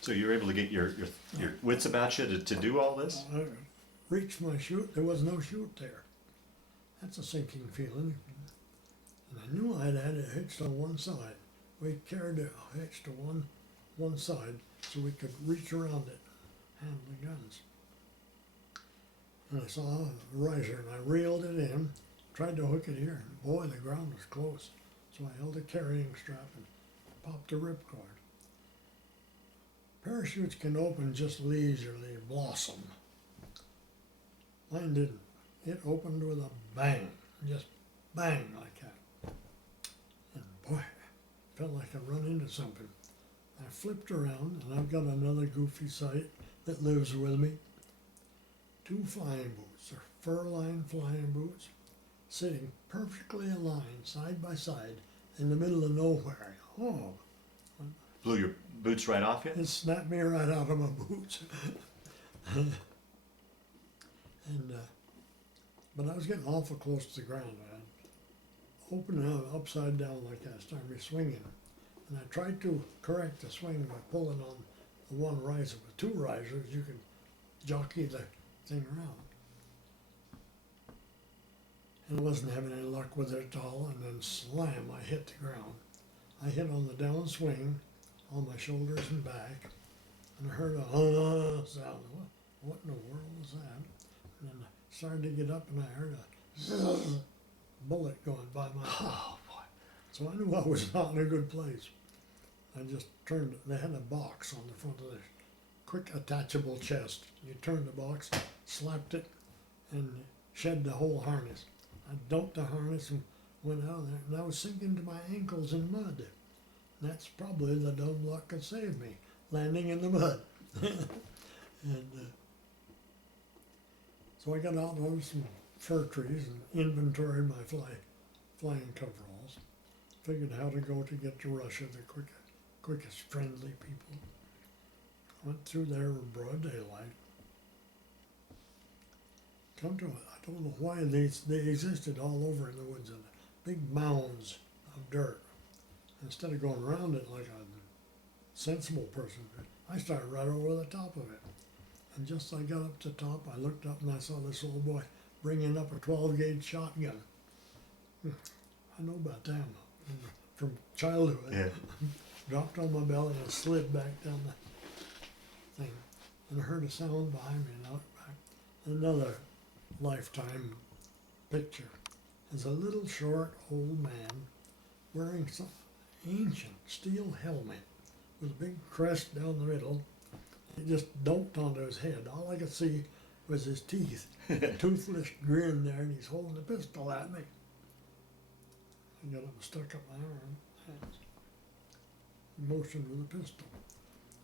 So you were able to get your wits about you to do all this? I reached my chute. There was no chute there. That's a sinking feeling. And I knew I'd had it hitched on one side. We carried it hitched to one side so we could reach around it, handle the guns. And I saw a riser, and I reeled it in, tried to hook it here, and boy, the ground was close. So I held a carrying strap and popped the ripcord. Parachutes can open just leisurely, blossom. Mine didn't. It opened with a bang, just bang like that. And boy, it felt like I run into something. I flipped around, and I've got another goofy sight that lives with me. 2 flying boots, they're fur-lined flying boots, sitting perfectly aligned, side by side, in the middle of nowhere. Oh, Blew your boots right off you? it snapped me right out of my boots. But I was getting awful close to the ground. I opened it out upside down like that, started swinging. And I tried to correct the swing by pulling on the one riser. With 2 risers, you can jockey the thing around. And I wasn't having any luck with it at all, and then slam, I hit the ground. I hit on the downswing on my shoulders and back, and I heard a sound. What in the world was that? And then I started to get up, and I heard a bullet going by my head. Oh, boy. So I knew I was not in a good place. I just turned, they had a box on the front of the quick attachable chest. You turned the box, slapped it, and shed the whole harness. I dumped the harness and went out there, and I was sinking to my ankles in mud. And that's probably the dumb luck that saved me, landing in the mud. And so I got out on some fir trees and inventoried my flying coveralls. Figured how to go to get to Russia, the quickest friendly people. Went through there in broad daylight. Come to it. I don't know why they existed all over in the woods, and big mounds of dirt. Instead of going around it like a sensible person, I started right over the top of it. And just as I got up to the top, I looked up and I saw this little boy bringing up a 12-gauge shotgun. I know about them from childhood. Yeah. Dropped on my belly and slid back down the thing. And I heard a sound behind me, and I looked back. Another lifetime picture. There's a little short old man wearing some ancient steel helmet with a big crest down the middle. It just dumped onto his head. All I could see was his teeth, a toothless grin there, and he's holding a pistol at me. I got it stuck up my arm, hands. He motioned with a pistol.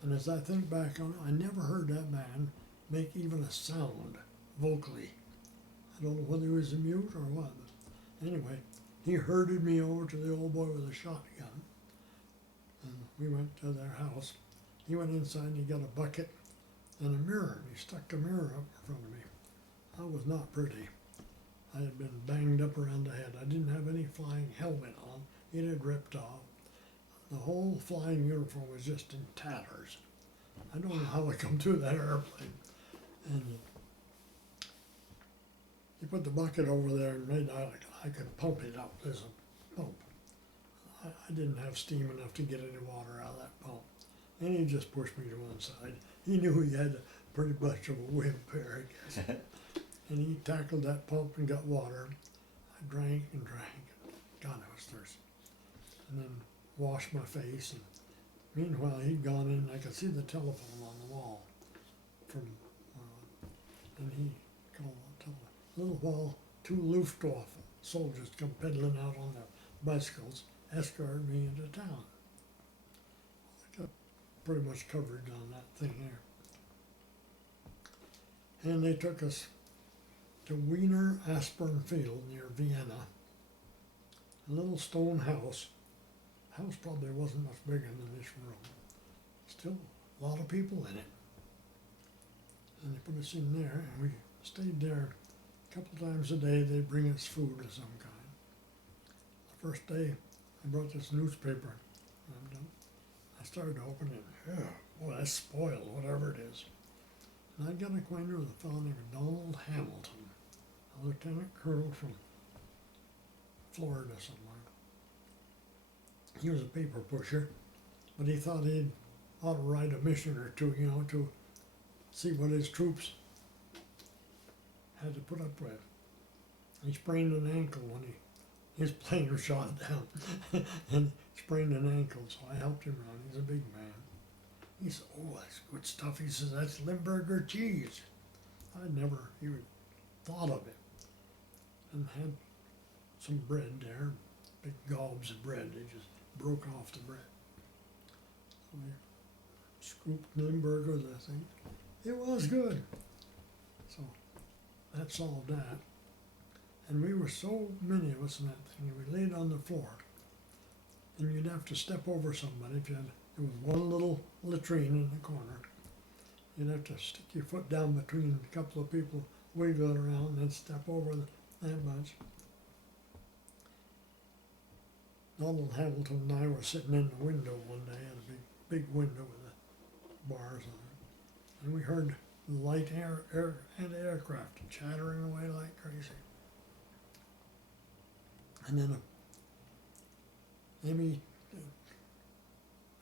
And as I think back on it, I never heard that man make even a sound vocally. I don't know whether he was a mute or what, but anyway, he herded me over to the old boy with a shotgun. And we went to their house. He went inside and he got a bucket and a mirror, and he stuck a mirror up in front of me. I was not pretty. I had been banged up around the head. I didn't have any flying helmet on. It had ripped off. The whole flying uniform was just in tatters. I don't know how I come through that airplane. And he put the bucket over there and made I could pump it up. There's a pump. I didn't have steam enough to get any water out of that pump. And he just pushed me to one side. He knew he had pretty much of a wimp there, I guess. And he tackled that pump and got water. I drank and drank. God, I was thirsty. And then washed my face. And meanwhile, he'd gone in. I could see the telephone on the wall. And he called the telephone. A little while, two Luftwaffe soldiers come pedaling out on their bicycles, escorted me into town. I got pretty much covered on that thing there. And they took us to Wiener Aspern Field near Vienna. A little stone house. House probably wasn't much bigger than this room. Still a lot of people in it. And they put us in there, and we stayed there a couple times a day. They'd bring us food of some kind. The first day, I brought this newspaper. I started to open it. Yeah, boy, that's spoiled, whatever it is. And I got acquainted with a fellow named Donald Hamilton, a lieutenant colonel from Florida somewhere. He was a paper pusher, but he thought he'd ought to write a mission or two, to see what his troops had to put up with. He sprained an ankle when his plane was shot down, and sprained an ankle, so I helped him run. He's a big man. He said, "Oh, that's good stuff." He says, "That's Limburger cheese." I'd never even thought of it. And had some bread there, big gobs of bread. They just broke off the bread. So we scooped Limburger, I think. It was good. So that solved that. And we were so many of us in that thing, we laid on the floor. And you'd have to step over somebody if you had, there was one little latrine in the corner. You'd have to stick your foot down between a couple of people, wiggle it around, and then step over that much. Donald Hamilton and I were sitting in the window one day, at a big window with the bars on it. And we heard light anti-aircraft chattering away like crazy. And then a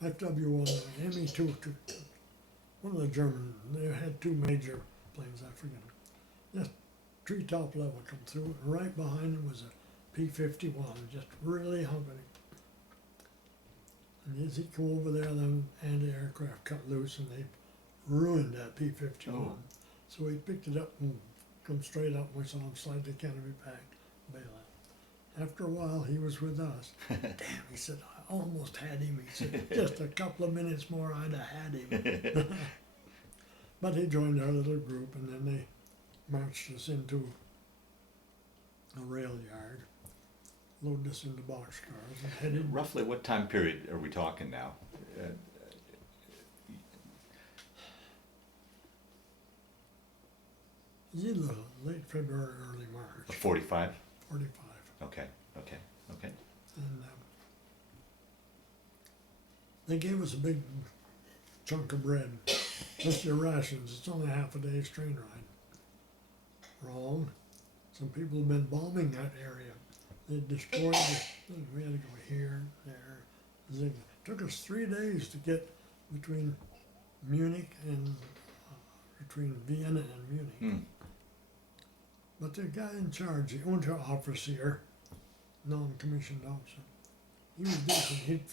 FW-1, ME-2, one of the German, they had two major planes, I forget them. Just treetop level come through, and right behind them was a P-51, just really humping. And as he come over there, them anti-aircraft cut loose, and they ruined that P-51. Oh. So we picked it up and come straight up, and we saw him slide the canopy back, bail out. After a while, he was with us. Damn, he said, I almost had him. He said, just a couple of minutes more, I'd have had him. But he joined our little group, and then they marched us into a rail yard, loaded us into boxcars, and headed. Roughly what time period are we talking now? Either late February, early March. 45? 45. Okay. And they gave us a big chunk of bread. That's your rations. It's only half a day's train ride. Wrong. Some people have been bombing that area. They destroyed the thing. We had to go here, there, zig. It took us 3 days to get between Munich and between Vienna and Munich. But the guy in charge, the Unteroffizier, non-commissioned officer, he was decent. He'd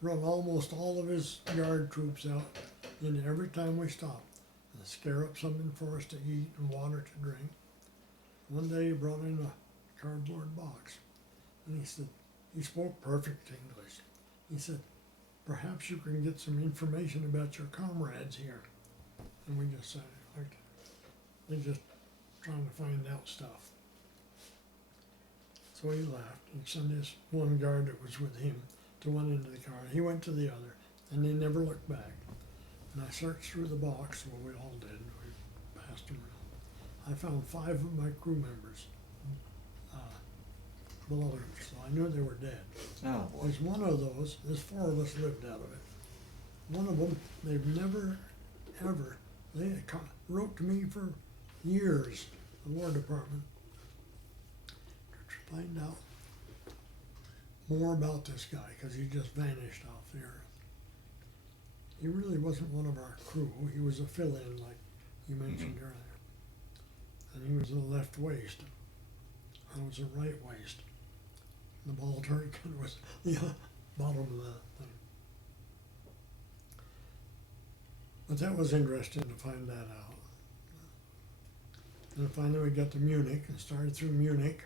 run almost all of his guard troops out, and every time we stopped, and scare up something for us to eat and water to drink. One day he brought in a cardboard box, and he said, He spoke perfect English. He said, perhaps you can get some information about your comrades here. And we just said, like, they're just trying to find out stuff. So he left. He sent his one guard that was with him to one end of the car. He went to the other, and they never looked back. And I searched through the box, well, we all did. We passed them around. I found 5 of my crew members below them, so I knew they were dead. Oh, boy. There's one of those, there's 4 of us lived out of it. One of them, they've never, ever, they wrote to me for years, the War Department, to find out more about this guy, because he just vanished off the earth. He really wasn't one of our crew. He was a fill-in, like you mentioned earlier. And he was in the left waist. I was a right waist. The ball tourniquet was the bottom of the thing. But that was interesting to find that out. And finally we got to Munich and started through Munich.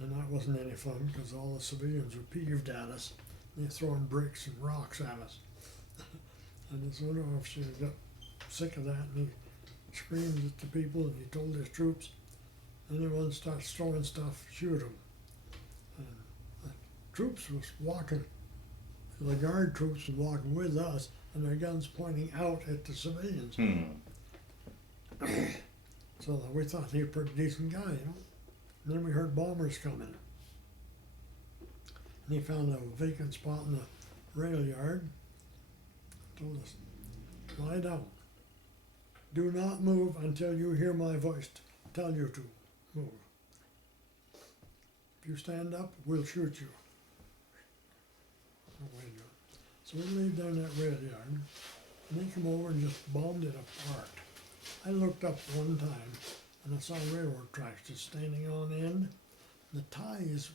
And that wasn't any fun because all the civilians were peeved at us. They were throwing bricks and rocks at us. And this one officer got sick of that and he screamed at the people and he told his troops, anyone starts throwing stuff, shoot them. And the troops was walking, the guard troops was walking with us and their guns pointing out at the civilians. So we thought he was a pretty decent guy, you know. And then we heard bombers coming. And he found a vacant spot in the rail yard. Told us, lie down. Do not move until you hear my voice tell you to move. If you stand up, we'll shoot you. No way to do it. So we laid down that rail yard, and they come over and just bombed it apart. I looked up one time, and I saw railroad tracks just standing on end. The ties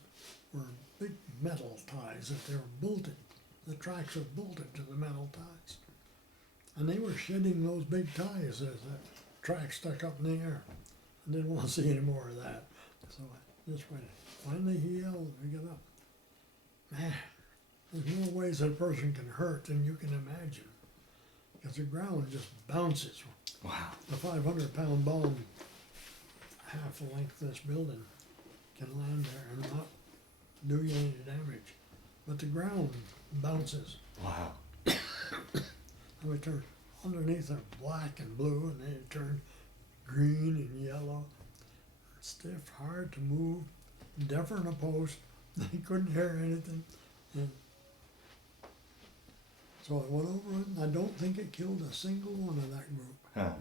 were big metal ties that they were bolted. The tracks were bolted to the metal ties. And they were shedding those big ties as that track stuck up in the air. I didn't want to see any more of that. So I just waited. Finally he yelled, we got up. Man, there's more ways that a person can hurt than you can imagine. Because the ground just bounces. Wow. A 500-pound bomb, half the length of this building, can land there and not do you any damage. But the ground bounces. Wow. And we turned underneath are black and blue, and they turned green and yellow. Stiff, hard to move, deaf in a post. They couldn't hear anything. And so I went over it, and I don't think it killed a single one of that group. Huh.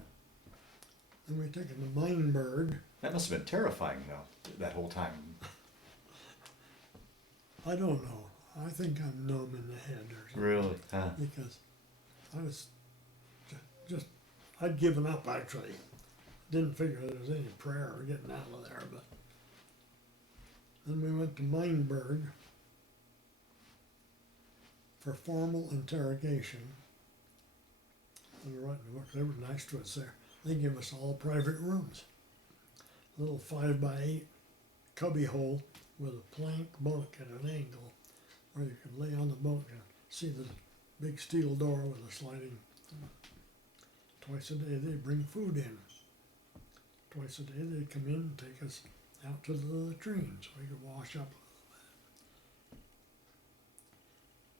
Then we took it to Meinberg. That must have been terrifying, though, that whole time. I don't know. I think I'm numb in the head or something. Really? Huh. Because I was just I'd given up actually. Didn't figure there was any prayer or getting out of there, but then we went to Meinberg for formal interrogation. We were writing the book. They were nice to us there. They gave us all private rooms. A little 5x8 cubby hole with a plank bunk at an angle where you could lay on the bunk and see the big steel door with a sliding. Twice a day they'd bring food in. Twice a day they'd come in and take us out to the latrine so we could wash up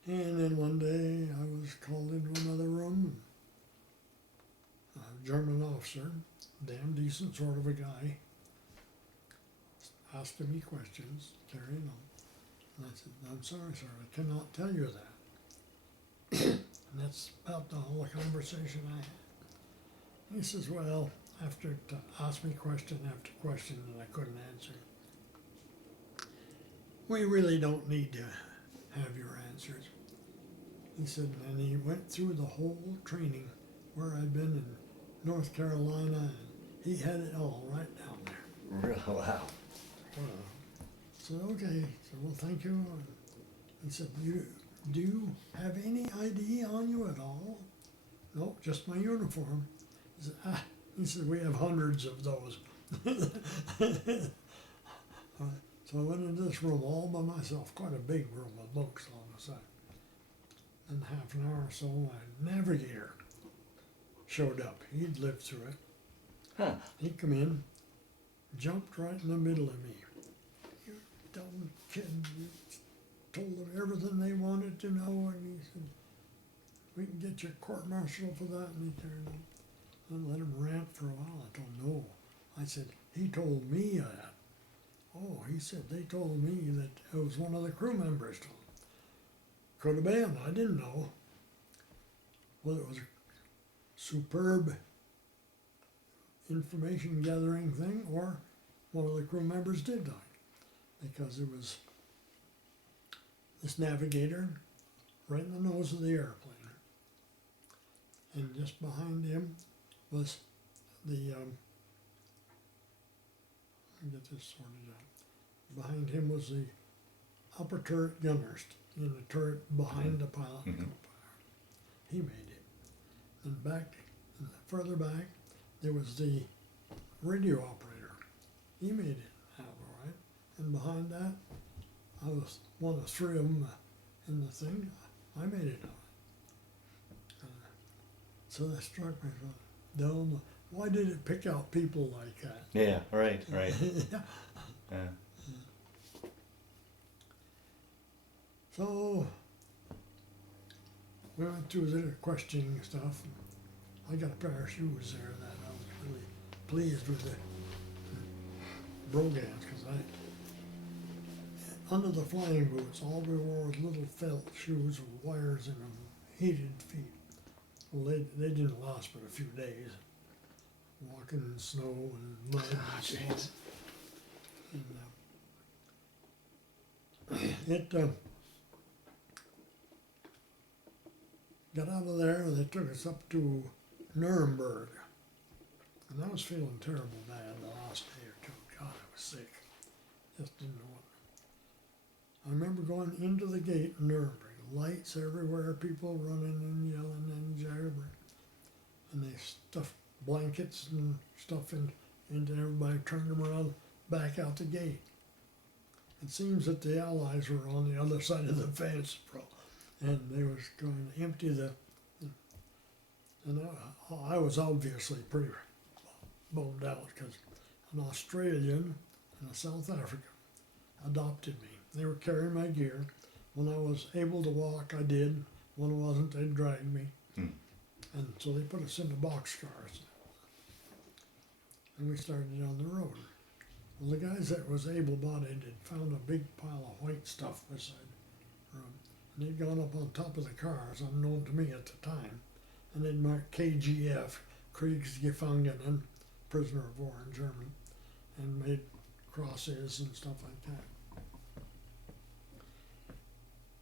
a little bit. And then one day I was called into another room. A German officer, damn decent sort of a guy, asked me questions, carrying on. And I said, I'm sorry, sir, I cannot tell you that. And that's about the whole conversation I had. He says, well, after to ask me question after question that I couldn't answer, we really don't need to have your answers. He said, and he went through the whole training where I'd been in North Carolina, and he had it all right down there. Wow. I said, okay. He said, well, thank you. He said, do you have any ID on you at all? Nope, just my uniform. He said, we have hundreds of those. So So I went into this room all by myself, quite a big room with bunks along the side. And half an hour or so, my navigator showed up. He'd lived through it. Huh. He come in, jumped right in the middle of me. You dumb kid. You told them everything they wanted to know, and he said, we can get you court-martial for that. And he turned on. I let him rant for a while. I told him, no. I said, he told me that. Oh, he said, they told me that it was one of the crew members told him. Could have been, I didn't know. Well, it was a superb information gathering thing, or one of the crew members did die. Because it was this navigator right in the nose of the airplane. And just behind him was the, let me get this sorted out. Behind him was the upper turret gunners in the turret behind the pilot. Mhm. He made it. And back, and further back, there was the radio operator. He made it out all right. And behind that, I was one of three of them in the thing. I made it out. So that struck me. Dumb. Why did it pick out people like that? Yeah, right. Yeah. Yeah. So we went through the questioning stuff. I got a pair of shoes there that I was really pleased with the brogans, because under the flying boots, all we wore was little felt shoes with wires in them, heated feet. Well, they didn't last but a few days, walking in snow and mud and stuff. And it got out of there, and they took us up to Nuremberg. And I was feeling terrible bad the last day or two. God, I was sick. Just didn't know what. I remember going into the gate in Nuremberg. Lights everywhere, people running and yelling and jabbering. And they stuffed blankets and stuff into everybody, turned them around, back out the gate. It seems that the Allies were on the other side of the fence, and they was going to empty the. And I was obviously pretty bummed out, because an Australian and a South African adopted me. They were carrying my gear. When I was able to walk, I did. When I wasn't, they dragged me. And so they put us in the boxcars. And we started on the road. Well, the guys that was able-bodied had found a big pile of white stuff beside the road. And they'd gone up on top of the cars, unknown to me at the time. And they'd marked KGF, Kriegsgefangenen, prisoner of war in German, and made crosses and stuff like that.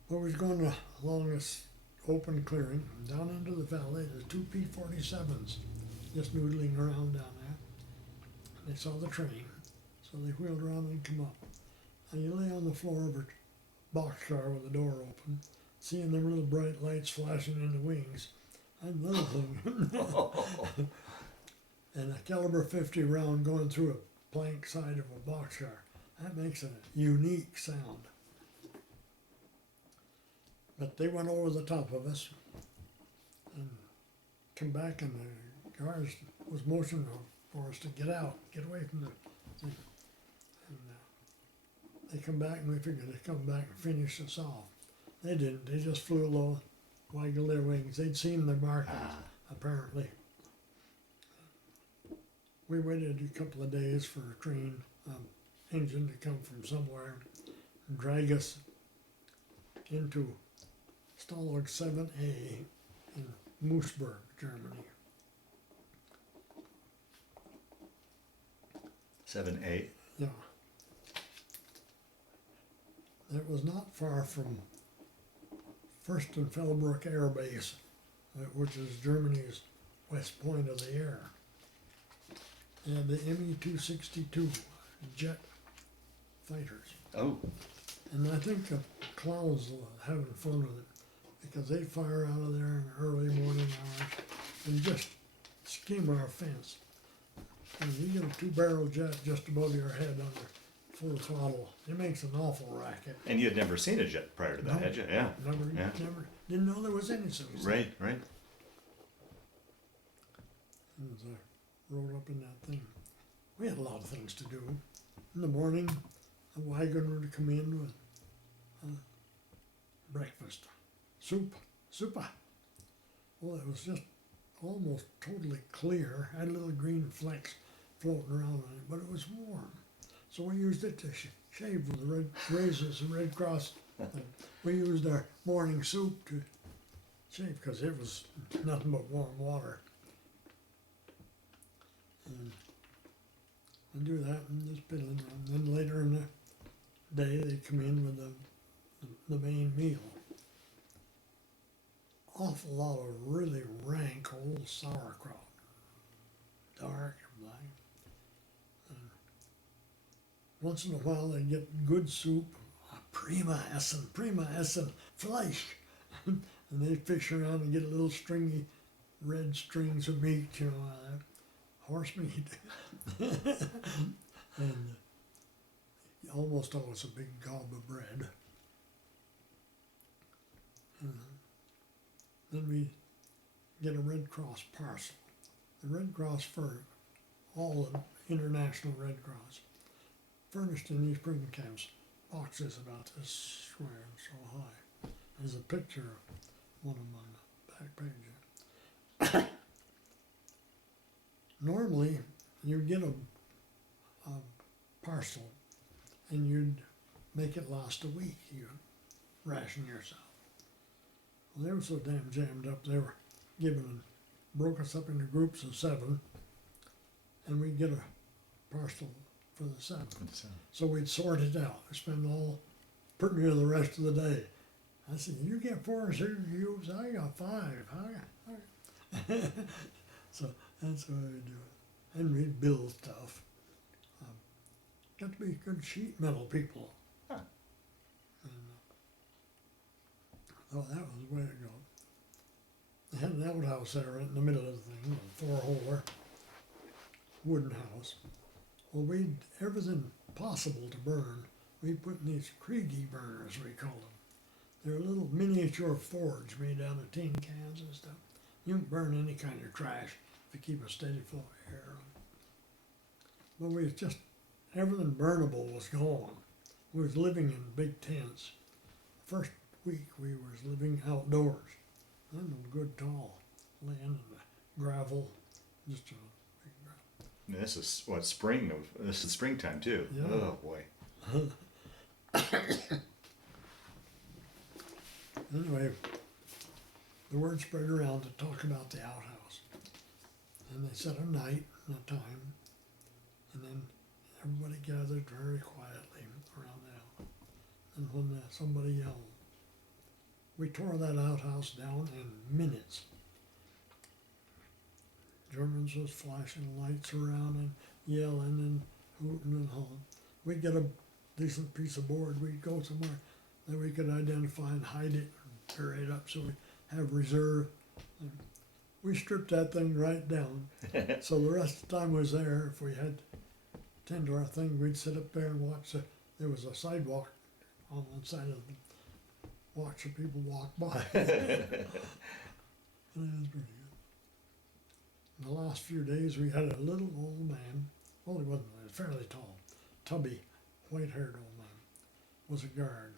Well, we was going along this open clearing, down into the valley. There's two P-47s just noodling around down there. And they saw the train, so they wheeled around and come up. And you lay on the floor of a boxcar with the door open, seeing them little bright lights flashing in the wings. Another thing. And a caliber 50 round going through a plank side of a boxcar. That makes a unique sound. But they went over the top of us and come back, and the guards was motioning for us to get out, get away from the thing. And they come back, and we figured they'd come back and finish us off. They didn't. They just flew low, waggled their wings. They'd seen the markings, apparently. We waited a couple of days for a train engine to come from somewhere and drag us into Stalag 7A in Moosburg, Germany. 7A? Yeah. It was not far from Fürstenfeldbruck Air Base, which is Germany's west point of the air. And the Me-262 jet fighters. Oh. And I think the clowns were having fun with it, because they'd fire out of there in the early morning hours and just skim our fence. And you get a 2-barrel jet just above your head under full throttle. It makes an awful racket. And you had never seen a jet prior to that, No. had you? Yeah. Never, Yeah. never, didn't know there was any suits. Right, right. As I rode up in that thing, we had a lot of things to do. In the morning, a wagon would come in with breakfast, soupa. Well, it was just almost totally clear, had little green flecks floating around on it, but it was warm. So we used it to shave with the red razors and Red Cross. We used our morning soup to shave because it was nothing but warm water. And do that and just piddling around. Then later in the day, they come in with the main meal. Awful lot of really rank old sauerkraut, dark and black. And once in a while, they get good soup, prima essen flesh, and they fish around and get a little stringy red strings of meat, you know, horse meat, and almost always a big gob of bread. And then we get a Red Cross parcel. The Red Cross for all the international Red Cross, furnished in these prison camps, boxes about this square and so high. There's a picture of one of them on the back page. Normally, you'd get a parcel and you'd make it last a week. You'd ration yourself. Well, they were so damn jammed up, they were broke us up into groups of 7, and we'd get a parcel for the 7. So we'd sort it out. I spend all pretty near the rest of the day. I said, you get 4 sugar cubes, I got 5. So that's the way we do it. And we'd build stuff. Got to be good sheet metal people. Huh. And, oh, that was the way to go. They had an outhouse there right in the middle of the thing, a 4-holer wooden house. Well, we'd everything possible to burn. We put in these Kriegi burners, we call them. They're a little miniature forge made out of tin cans and stuff. You can burn any kind of trash if you keep a steady flow of air on. But we was just, everything burnable was gone. We was living in big tents. First week we was living outdoors. And a good tall land and the gravel, just a big gravel. And this is what this is springtime too. Yeah. Oh boy. Anyway, the word spread around to talk about the outhouse. And they set a night and a time, and then everybody gathered very quietly around the outhouse. And when somebody yelled, we tore that outhouse down in minutes. Germans was flashing lights around and yelling and hooting and hollering. We'd get a decent piece of board, we'd go somewhere that we could identify and hide it and bury it up so we have reserve. And we stripped that thing right down. So the rest of the time we was there, if we had to tend to our thing, we'd sit up there and watch. There was a sidewalk on one side of the watch the people walk by. And it was pretty good. In the last few days, we had a little old man. Well, he wasn't fairly tall, tubby, white-haired old man. Was a guard.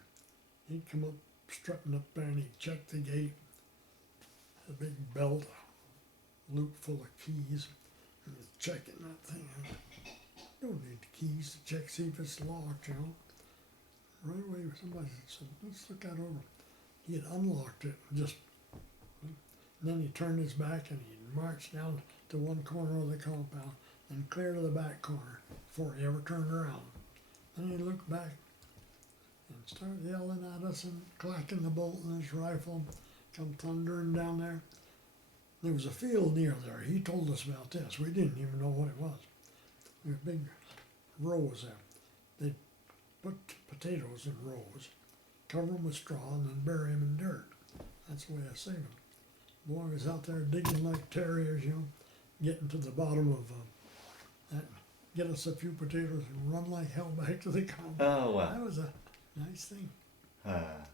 He'd come up, strutting up there, and he'd check the gate. Had a big belt, loop full of keys. And he's checking that thing. Don't need the keys to check, see if it's locked, you know. Right away, somebody said, let's look that over. He had unlocked it, and then he turned his back and he marched down to one corner of the compound and clear to the back corner before he ever turned around. Then he looked back and started yelling at us and clacking the bolt in his rifle, come thundering down there. There was a field near there. He told us about this. We didn't even know what it was. There were big rows there. They put potatoes in rows, cover them with straw, and then bury them in dirt. That's the way I saved them. Boy was out there digging like terriers, you know, getting to the bottom of that get us a few potatoes and run like hell back to the compound. Oh, wow. That was a nice thing. Ah.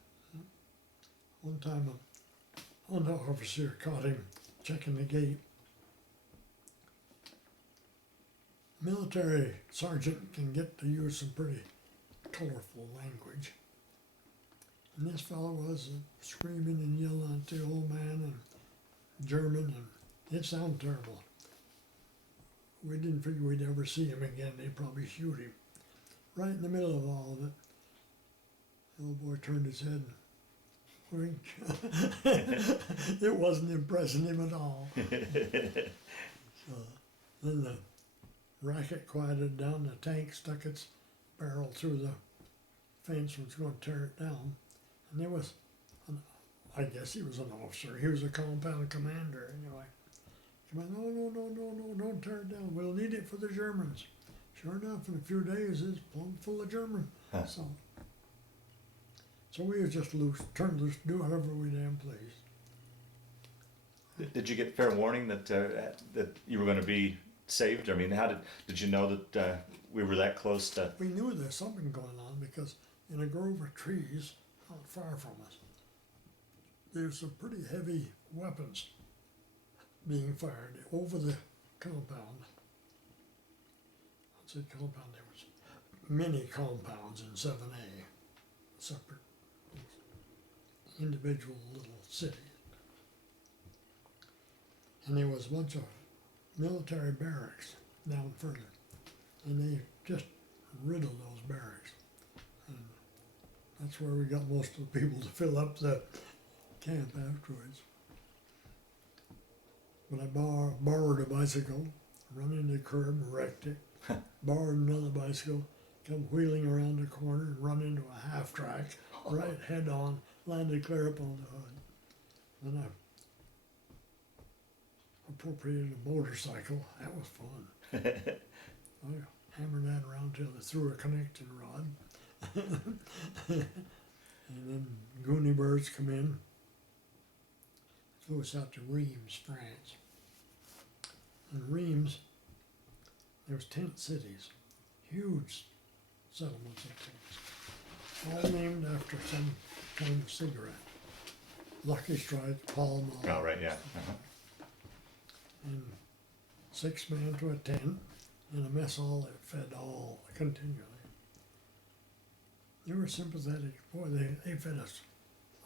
One time, an officer caught him checking the gate. Military sergeant can get to use some pretty colorful language. And this fellow was screaming and yelling at the old man in German, and it sounded terrible. We didn't figure we'd ever see him again. They'd probably shoot him. Right in the middle of all of it, the old boy turned his head and winked. It wasn't impressing him at all. So then the racket quieted down. The tank stuck its barrel through the fence and was going to tear it down. And there was, I guess he was an officer. He was a compound commander anyway. Come on, no, don't tear it down. We'll need it for the Germans. Sure enough, in a few days, it's plumb full of German. Huh. So we was just turned loose, do whatever we damn pleased. Did you get fair warning that that you were going to be saved? I mean, how did you know that we were that close to? We knew there's something going on because in a grove of trees not far from us, there's some pretty heavy weapons being fired over the compound. I said compound, there was many compounds in 7A, separate individual little cities. And there was a bunch of military barracks down further, and they just riddled those barracks. And that's where we got most of the people to fill up the camp afterwards. But I borrowed a bicycle, run into the curb and wrecked it. Borrowed another bicycle, come wheeling around the corner and run into a half track, right head on, landed clear up on the hood. Then I appropriated a motorcycle. That was fun. I hammered that around till I threw a connecting rod. And then Goonie birds come in, flew us out to Reims, France. In Reims, there was tent cities, huge settlements of tents, all named after some kind of cigarette. Lucky Strike, Pall Mall. Oh, right, yeah. Uh-huh. And 6 men to a tent, and a mess hall that fed all continually. They were sympathetic. Boy, they fed us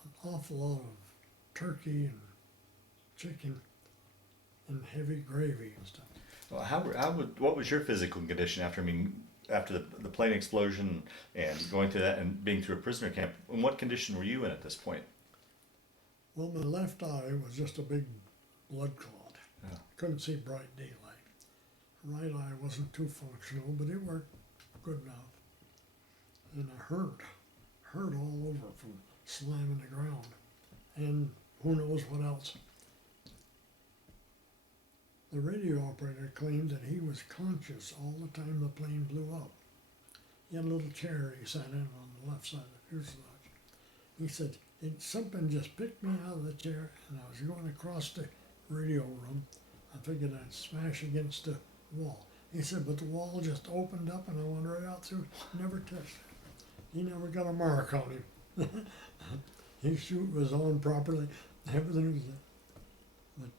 an awful lot of turkey and chicken and heavy gravy and stuff. Well, what was your physical condition after? I mean, after the plane explosion and going through that and being through a prisoner camp. In what condition were you in at this point? Well, my left eye was just a big blood clot. Yeah. Couldn't see bright daylight. Right eye wasn't too functional, but it worked good enough. And I hurt all over from slamming the ground, and who knows what else. The radio operator claimed that he was conscious all the time the plane blew up. He had a little chair he sat in on the left side of the fuselage. He said, something just picked me out of the chair, and I was going across the radio room. I figured I'd smash against the wall. He said, but the wall just opened up and I went right out through, never touched it. He never got a mark on him. His chute was on properly, everything was there.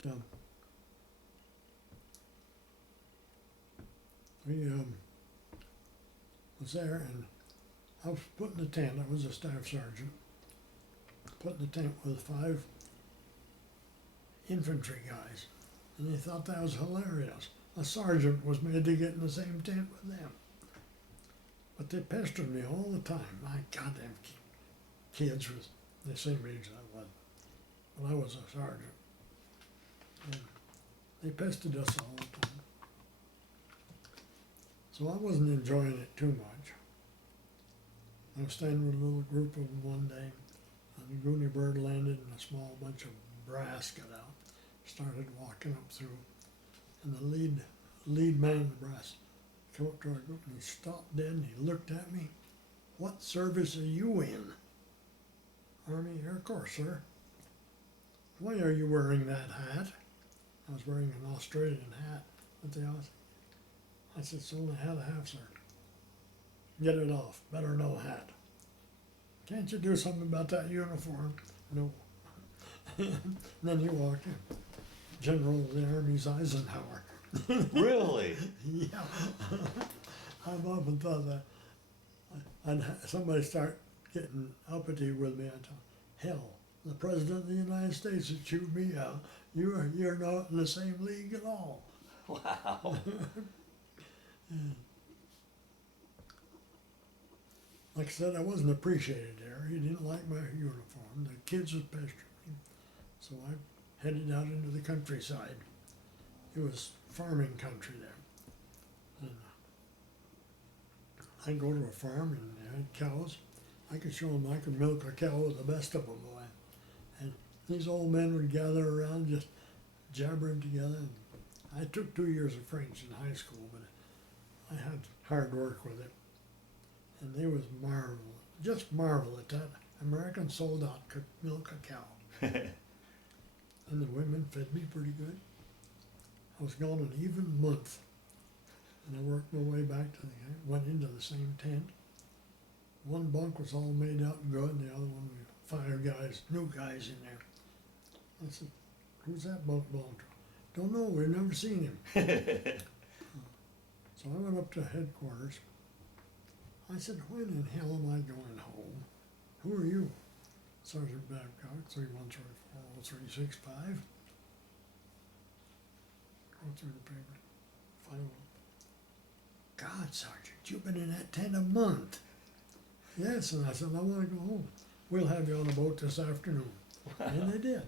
But we was there, and I was put in the tent. I was a staff sergeant. Put in the tent with 5 infantry guys, and they thought that was hilarious. A sergeant was made to get in the same tent with them. But they pestered me all the time. My goddamn kids was the same age I was, but I was a sergeant. And they pestered us all the time. So I wasn't enjoying it too much. I was standing with a little group of them one day, and the Goonie bird landed, and a small bunch of brass got out, started walking up through, and the lead man in the brass came up to our group, and he stopped dead, and he looked at me. What service are you in? Army Air Corps, sir. Why are you wearing that hat? I was wearing an Australian hat at the office. I said, it's only hat a half, sir. Get it off, better no hat. Can't you do something about that uniform? No. Then he walked in. General of the Army's Eisenhower. Really? Yeah. I've often thought that somebody start getting uppity with me. I thought, hell, the President of the United States would chew me out. You're not in the same league at all. Wow. Like I said, I wasn't appreciated there. He didn't like my uniform. The kids would pester me. So I headed out into the countryside. It was farming country there. And I'd go to a farm and they had cows. I could show them I could milk a cow with the best of them, boy. And these old men would gather around just jabbering together. And I took 2 years of French in high school, but I had hard work with it. And they was marvel, just marvel at that American soldier could milk a cow. And the women fed me pretty good. I was gone an even month. And I worked my way back to went into the same tent. One bunk was all made up good, and the other one, we 5 guys, new guys in there. I said, who's that bunk belong to? Don't know, we've never seen him. So I went up to headquarters. I said, when in hell am I going home? Who are you? Sergeant Babcock, 3134035. Go through the paper. Final. God, Sergeant, you've been in that tent a month. Yes, and I said, I want to go home. We'll have you on a boat this afternoon. And they did.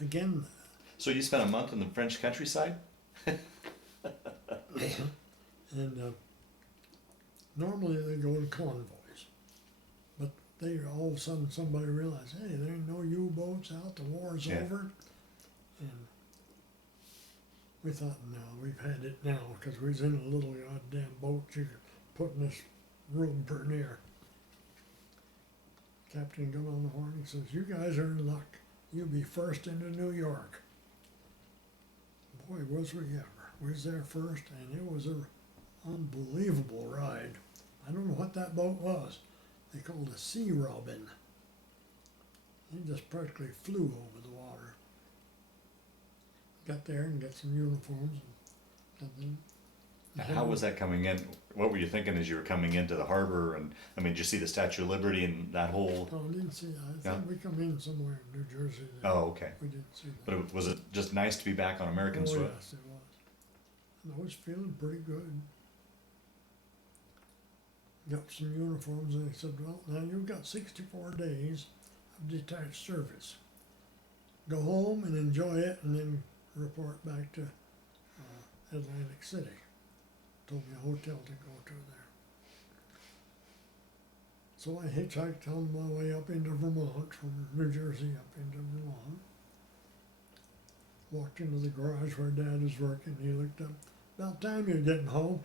Again. So you spent a month in the French countryside? And normally they go in convoys, but they all of a sudden somebody realized, hey, there ain't no U-boats out, the war's over, and we thought, no, we've had it now, because we was in a little goddamn boat you could put in this room per near. Captain got on the horn and says, you guys are in luck. You'll be first into New York. Boy, was we ever. We was there first, and it was an unbelievable ride. I don't know what that boat was. They called a sea robin. It just practically flew over the water. Got there and got some uniforms and got them. How was that coming in? What were you thinking as you were coming into the harbor? And I mean, did you see the Statue of Liberty and that whole? Oh, I didn't see that. I think we come in somewhere in New Jersey. Oh, okay. We didn't see that. But was it just nice to be back on American soil? Yes, it was. And I was feeling pretty good. Got some uniforms and they said, well, now you've got 64 days of detached service. Go home and enjoy it and then report back to Atlantic City. Told me a hotel to go to there. So I hitchhiked on my way up into Vermont, from New Jersey up into Vermont. Walked into the garage where Dad was working. He looked up. About time you're getting home.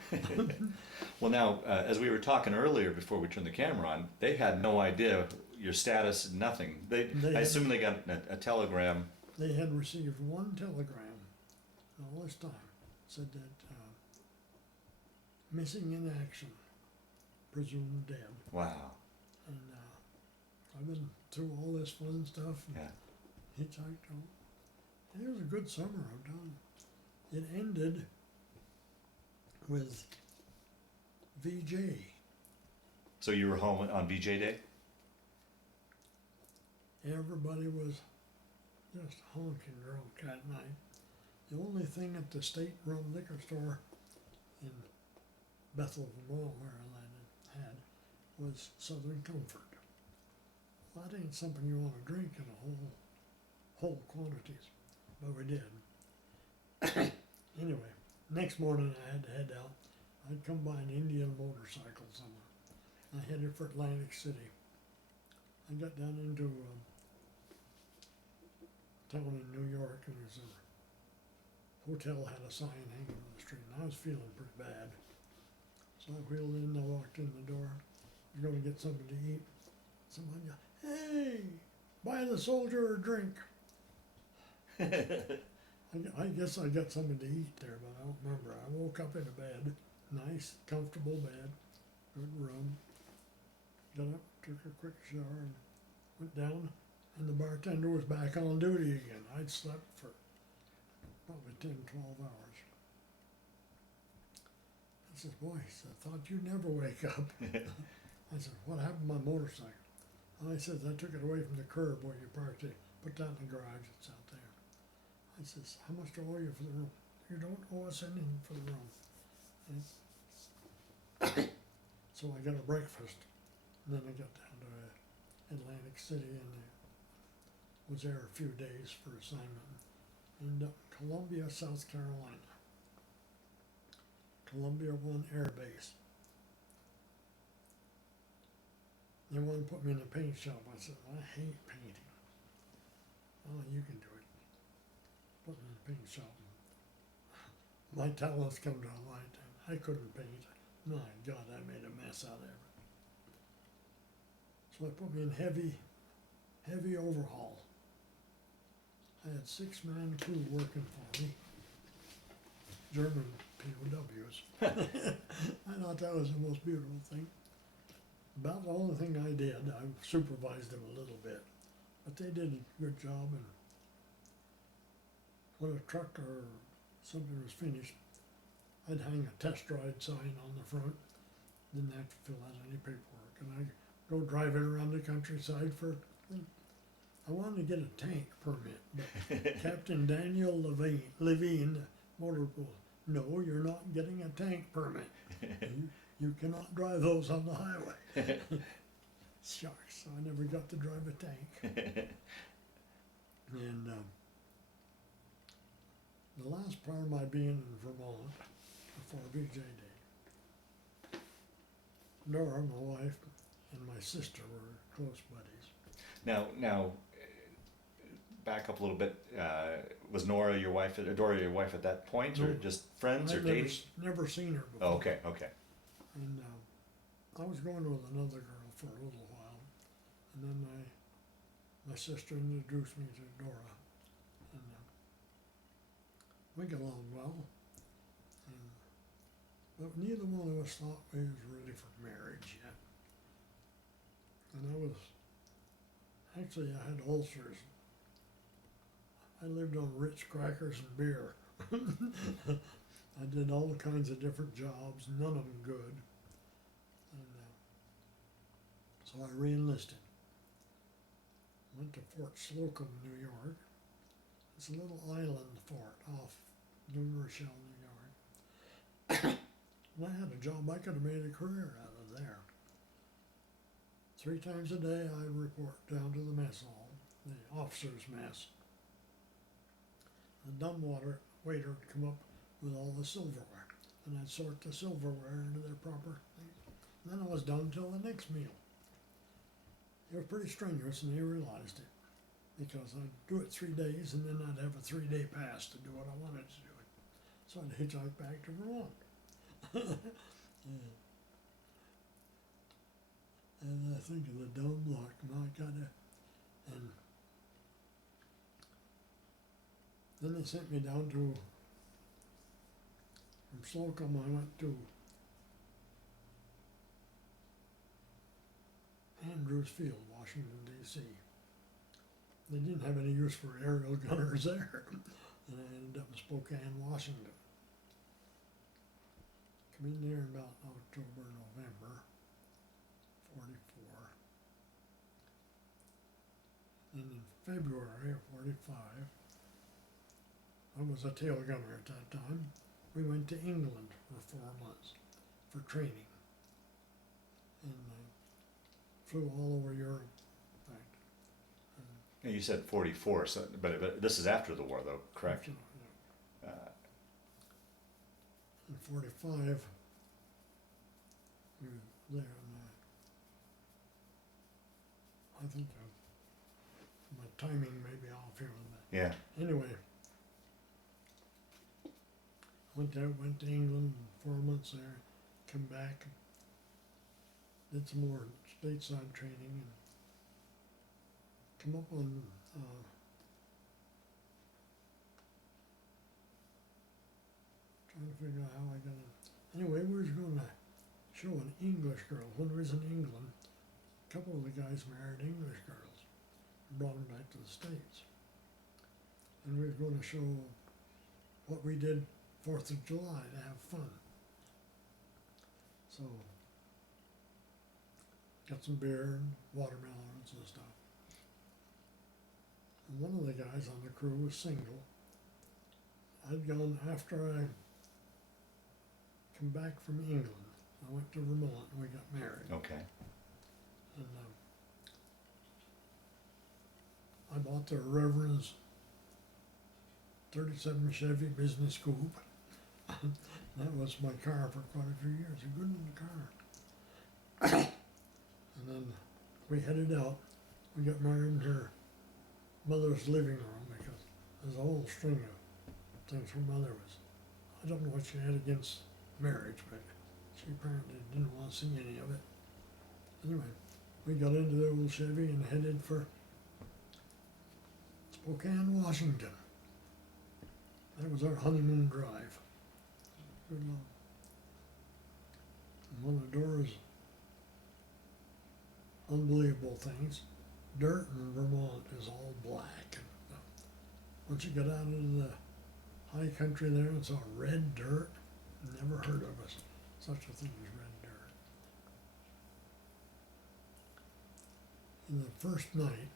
Well, now, as we were talking earlier before we turned the camera on, they had no idea your status, nothing. I assume they got a telegram. They had received one telegram all this time. Said that missing in action, presumed dead. Wow. And I've been through all this fun stuff. And Yeah. hitchhiked home. It was a good summer I've done. It ended with VJ. So you were home on VJ Day? Everybody was just honking drunk that night. The only thing at the state-run liquor store in Bethel, Vermont, where I landed, had was Southern Comfort. Well, that ain't something you want to drink in whole quantities, but we did. Anyway, next morning I had to head out. I'd come by an Indian motorcycle somewhere. I headed for Atlantic City. I got down into town in New York, and there's a hotel had a sign hanging on the street, and I was feeling pretty bad. So I wheeled in, I walked in the door, I was going to get something to eat. Somebody yelled, hey, buy the soldier a drink. I guess I got something to eat there, but I don't remember. I woke up in a bed, nice, comfortable bed, good room. Got up, took a quick shower, and went down, and the bartender was back on duty again. I'd slept for probably 10, 12 hours. I said, boy, I thought you'd never wake up. I said, what happened to my motorcycle? I said, I took it away from the curb where you parked it, put that in the garage, it's out there. I says, how much do I owe you for the room? You don't owe us anything for the room. So I got a breakfast, and then I got down to Atlantic City and was there a few days for assignment. In Columbia, South Carolina. Columbia 1 Air Base. They wanted to put me in a paint shop. I said, I hate painting. Oh, you can do it. Put me in a paint shop. My talents come to light. I couldn't paint. My God, I made a mess out of it. So they put me in heavy overhaul. I had 6-man crew working for me. German POWs. I thought that was the most beautiful thing. About the only thing I did, I supervised them a little bit, but they did a good job. And when a truck or something was finished, I'd hang a test ride sign on the front. Didn't have to fill out any paperwork, and I'd go drive it around the countryside for. I wanted to get a tank permit, but Captain Daniel Levine, motor pool. No, you're not getting a tank permit. You cannot drive those on the highway. Shucks, I never got to drive a tank. And the last part of my being in Vermont, before BJ Day, Dora, my wife, and my sister were close buddies. Now, back up a little bit. Was Nora your wife, or Dora your wife at that point, or No. just friends or I'd dating? never seen her before. Oh, okay. And I was going with another girl for a little while, and then my sister introduced me to Dora, and we got along well. But neither one of us thought we was ready for marriage yet. And I had ulcers. I lived on Ritz crackers and beer. I did all kinds of different jobs, none of them good. And so I re-enlisted. Went to Fort Slocum, New York. It's a little island fort off New Rochelle, New York. And I had a job, I could have made a career out of there. 3 times a day I'd report down to the mess hall, the officers' mess. The dumbwaiter waiter would come up with all the silverware, and I'd sort the silverware into their proper things. And then I was done till the next meal. It was pretty strenuous, and they realized it, because I'd do it 3 days, and then I'd have a 3-day pass to do what I wanted to do. So I'd hitchhike back to Vermont. And I think of the dumb luck, my God. And then they sent me down to, from Slocum I went to Andrews Field, Washington, D.C. They didn't have any use for aerial gunners there. And I ended up in Spokane, Washington. Come in there in about October, November, 44. And in February of 45, I was a tail gunner at that time. We went to England for 4 months for training. And flew all over Europe, in fact. And you said 44, so but this is after the war, though, correct? Yeah. In 45, we were there, and I think my timing may be off here on that. Yeah. Anyway, went to England, 4 months there, come back, did some more stateside training, and come up on trying to figure out how I got it. Anyway, we was going to show an English girl. When we was in England, a couple of the guys married English girls and brought them back to the States. And we was going to show what we did 4th of July to have fun. So, got some beer and watermelons and stuff. And one of the guys on the crew was single. I'd gone after I come back from England. I went to Vermont and we got married. Okay. And I bought the Reverend's 37 Chevy Business Coupe. That was my car for quite a few years. A good little car. And then we headed out. We got married in her mother's living room because there's a whole string of things her mother was. I don't know what she had against marriage, but she apparently didn't want to see any of it. Anyway, we got into the old Chevy and headed for Spokane, Washington. That was our honeymoon drive. Good luck. And one of Dora's unbelievable things, dirt in Vermont is all black. And once you get out into the high country there and saw red dirt, never heard of such a thing as red dirt. And the first night,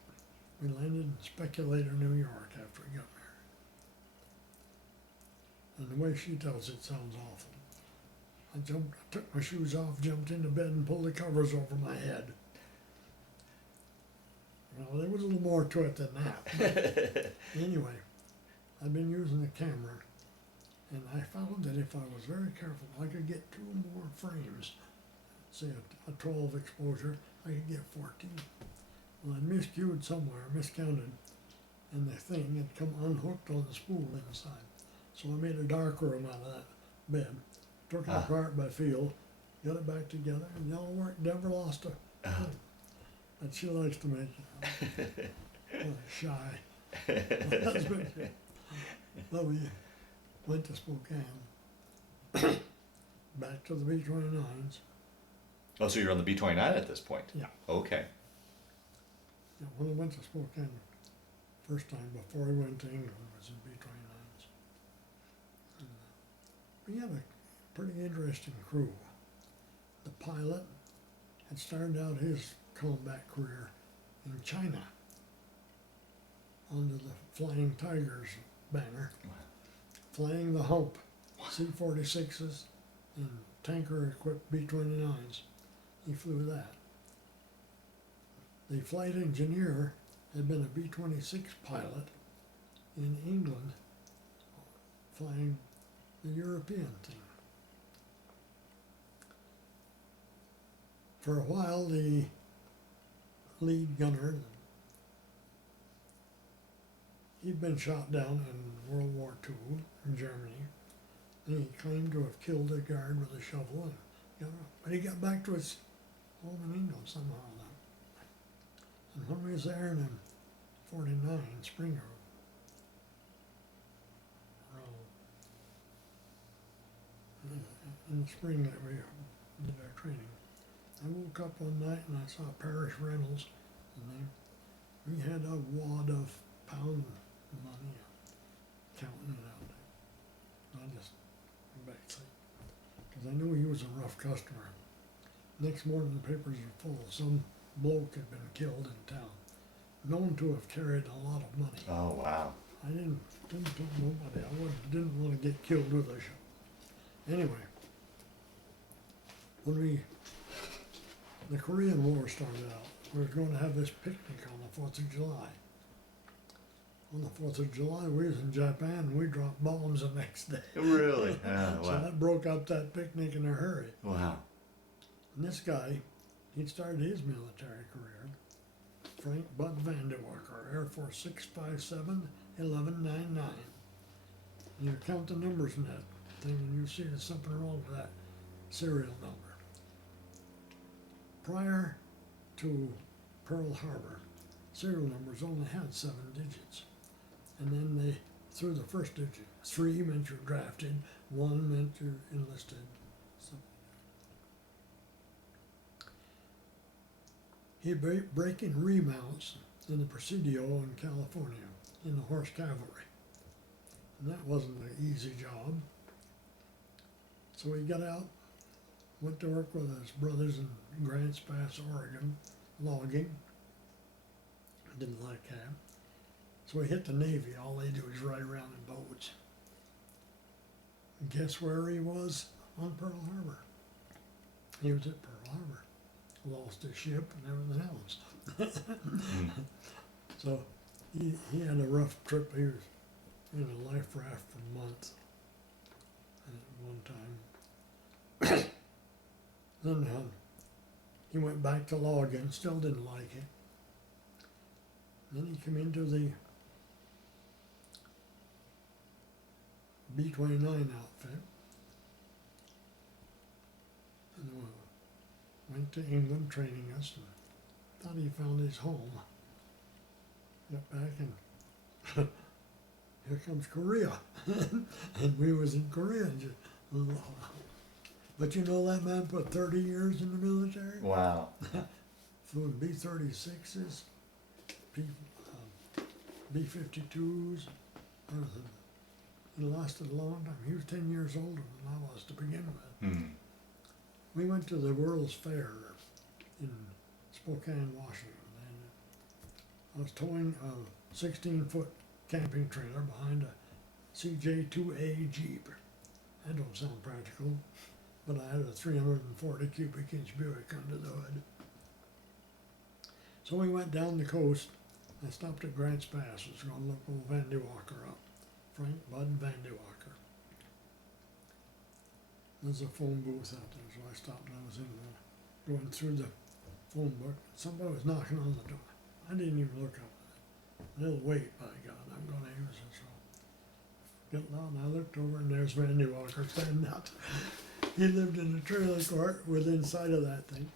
we landed in Speculator, New York after we got married. And the way she tells it sounds awful. I took my shoes off, jumped into bed and pulled the covers over my head. Well, there was a little more to it than that. Anyway, I've been using the camera, and I found that if I was very careful, I could get 2 more frames. Say a 12 exposure, I could get 14. Well, I miscued somewhere, miscounted, and the thing had come unhooked on the spool inside. So I made a dark room out of that bed, took it apart by feel, got it back together, and it all worked, never lost a thing. But she likes to make shy. But we went to Spokane, back to the B-29s. Oh, so you're on the B-29 at this point? Yeah. Okay. Yeah, when I went to Spokane first time before I went to England, I was in B-29s. And, we had a pretty interesting crew. The pilot had started out his combat career in China under the Flying Tigers banner, flying the Hump C-46s and tanker-equipped B-29s. He flew that. The flight engineer had been a B-26 pilot in England, flying the European thing. For a while, the lead gunner, he'd been shot down in World War II in Germany, and he claimed to have killed a guard with a shovel, but he got back to his home in England somehow. And when we was there in 49, Springer, in the spring that we did our training, I woke up one night and I saw Parrish Reynolds, and he had a wad of pound money, counting it out. I just went back to sleep, because I knew he was a rough customer. Next morning the papers were full. Some bloke had been killed in town, known to have carried a lot of money. Oh, wow. I didn't tell nobody. Didn't want to get killed with a shot. Anyway, when the Korean War started out, we were going to have this picnic on the 4th of July. On the 4th of July, we was in Japan and we dropped bombs the next day. Really? Oh, So wow. that broke up that picnic in a hurry. Wow. And this guy, he'd started his military career, Frank Bud Vanderwacker, Air Force 657 1199. You count the numbers in that thing and you see there's something wrong with that serial number. Prior to Pearl Harbor, serial numbers only had 7 digits. And then they through the first digit. 3 meant you're drafted, 1 meant you're enlisted. So he'd be breaking remounts in the Presidio in California in the horse cavalry. And that wasn't an easy job. So he got out, went to work with his brothers in Grants Pass, Oregon, logging. Didn't like that. So he hit the Navy. All they do is ride around in boats. And guess where he was? On Pearl Harbor. He was at Pearl Harbor. Lost his ship and everything else. So he had a rough trip. He was in a life raft for months at one time. Then he went back to logging, still didn't like it. Then he came into the B-29 outfit and went to England training us and thought he found his home. Got back and here comes Korea. And we was in Korea. But you know that man put 30 years in the military? Wow. Flew in B-36s, B-52s, everything. He lasted a long time. He was 10 years older than I was to begin with. Hmm. We went to the World's Fair in Spokane, Washington, and I was towing a 16-foot camping trailer behind a CJ2A Jeep. That don't sound practical, but I had a 340 cubic inch Buick under the hood. So we went down the coast. I stopped at Grants Pass. I was going to look old Van de Walker up. Frank Bud Van de Walker. There's a phone booth out there, so I stopped and I was in there, going through the phone book. Somebody was knocking on the door. I didn't even look up. They'll wait, by God, I'm going to use it. So got loud and I looked over and there's Van de Walker standing out. He lived in a trailer court within sight of that thing.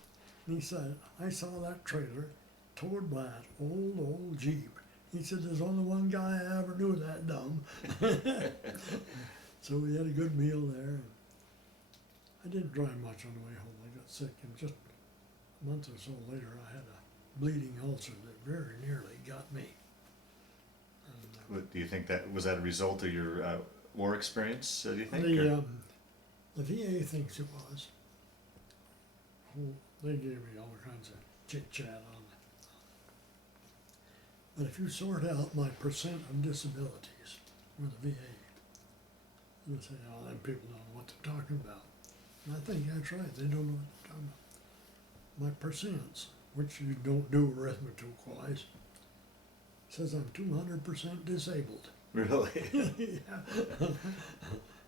And he said, I saw that trailer towed by that old Jeep. He said, there's only one guy I ever knew that dumb. So we had a good meal there. I didn't drive much on the way home. I got sick, and just a month or so later, I had a bleeding ulcer that very nearly got me. And, What, do you think that was that a result of your war experience? Do you think? the VA thinks it was. Oh, they gave me all kinds of chit chat on it. But if you sort out my percent of disabilities with the VA, you'll say, oh, them people don't know what they're talking about. And I think that's right, they don't know what they're talking about. My percents, which you don't do arithmetic-wise, says I'm 200% disabled. Really? Yeah.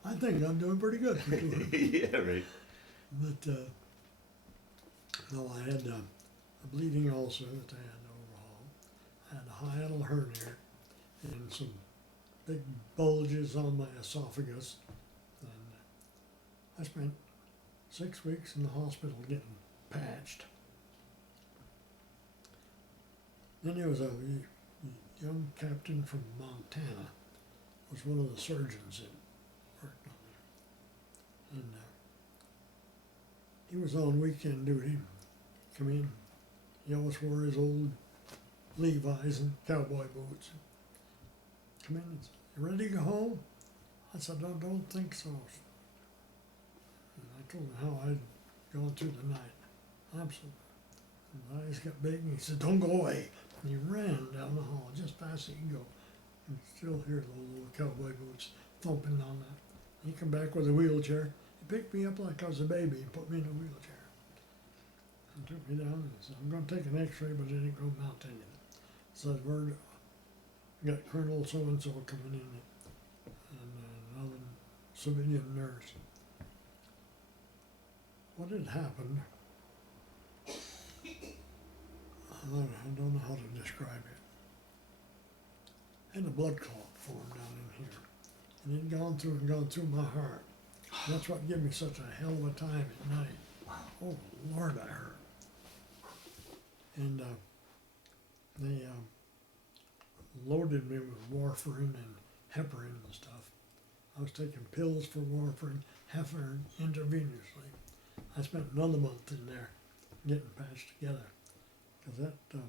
I think I'm doing pretty good for 200. Yeah, right. But, no, I had a bleeding ulcer that I had to overhaul. I had a hiatal hernia and some big bulges on my esophagus. And I spent 6 weeks in the hospital getting patched. Then there was a young captain from Montana, was one of the surgeons that worked on me. And he was on weekend duty. Come in, he always wore his old Levi's and cowboy boots. Come in and said, you ready to go home? I said, I don't think so. And I told him how I'd gone through the night. Absolutely. And his eyes got big and he said, don't go away. And he ran down the hall just fast as he could go. And still hear those little cowboy boots thumping on that. He come back with a wheelchair. He picked me up like I was a baby and put me in a wheelchair. And took me down and said, I'm going to take an x-ray, but it ain't going to mount anything. So we're got Colonel so-and-so coming in and another civilian nurse. What had happened, I don't know how to describe it. I had a blood clot formed down in here. And it had gone through my heart. And that's what gave me such a hell of a time at night. Oh, Lord, I hurt. And they loaded me with warfarin and heparin and stuff. I was taking pills for warfarin, heparin intravenously. I spent another month in there getting patched together because that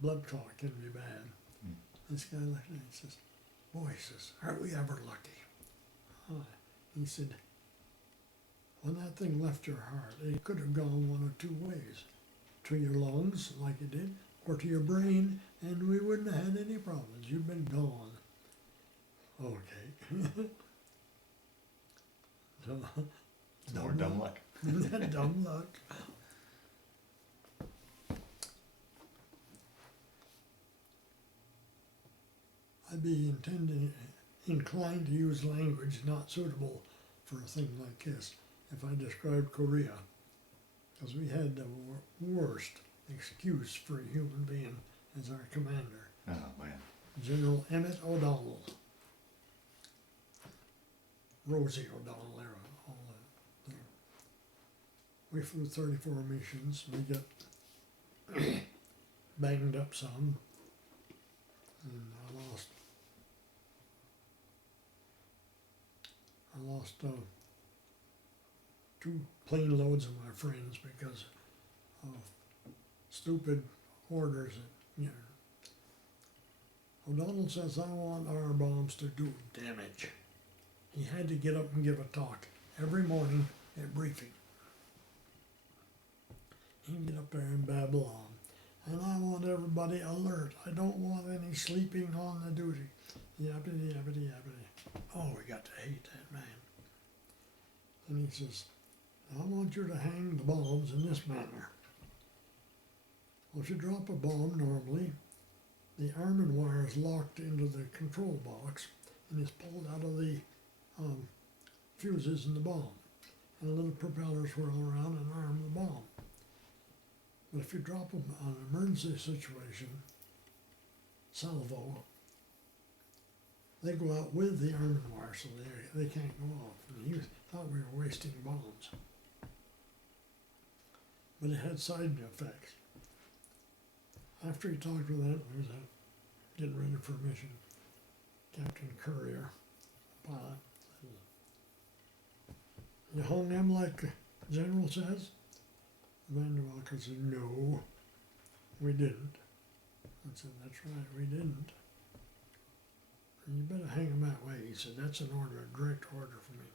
blood clot can be bad. Mm. This guy looked at me and says, "Boy," he says, "aren't we ever lucky?" He said, "When that thing left your heart, it could have gone one of two ways. To your lungs, like it did, or to your brain, and we wouldn't have had any problems. You've been gone." Okay. So, More dumb luck. dumb luck. I'd be inclined to use language not suitable for a thing like this if I described Korea, because we had the worst excuse for a human being as our commander, Oh, man. General Emmett O'Donnell, Rosie O'Donnell era, all that. We flew 34 missions. We got banged up some, and I lost 2 plane loads of my friends because of stupid orders that, O'Donnell says, "I want our bombs to do damage." He had to get up and give a talk every morning at briefing. He'd get up there and babble on. "And I want everybody alert. I don't want any sleeping on the duty." Yappity, yappity, yappity. Oh, we got to hate that man. And he says, "I want you to hang the bombs in this manner. Well, if you drop a bomb normally, the arming wire is locked into the control box and is pulled out of the fuses in the bomb. And the little propellers whirl around and arm the bomb. But if you drop them on an emergency situation, salvo, they go out with the arming wire, so they can't go off." And he thought we were wasting bombs. But it had side effects. After he talked with that, we was getting ready for a mission. Captain Courier, pilot, said, "You hung them like the general says?" Commander Walker said, "No, we didn't." I said, "That's right, we didn't." "And you better hang them that way." He said, "That's an order, a direct order for me."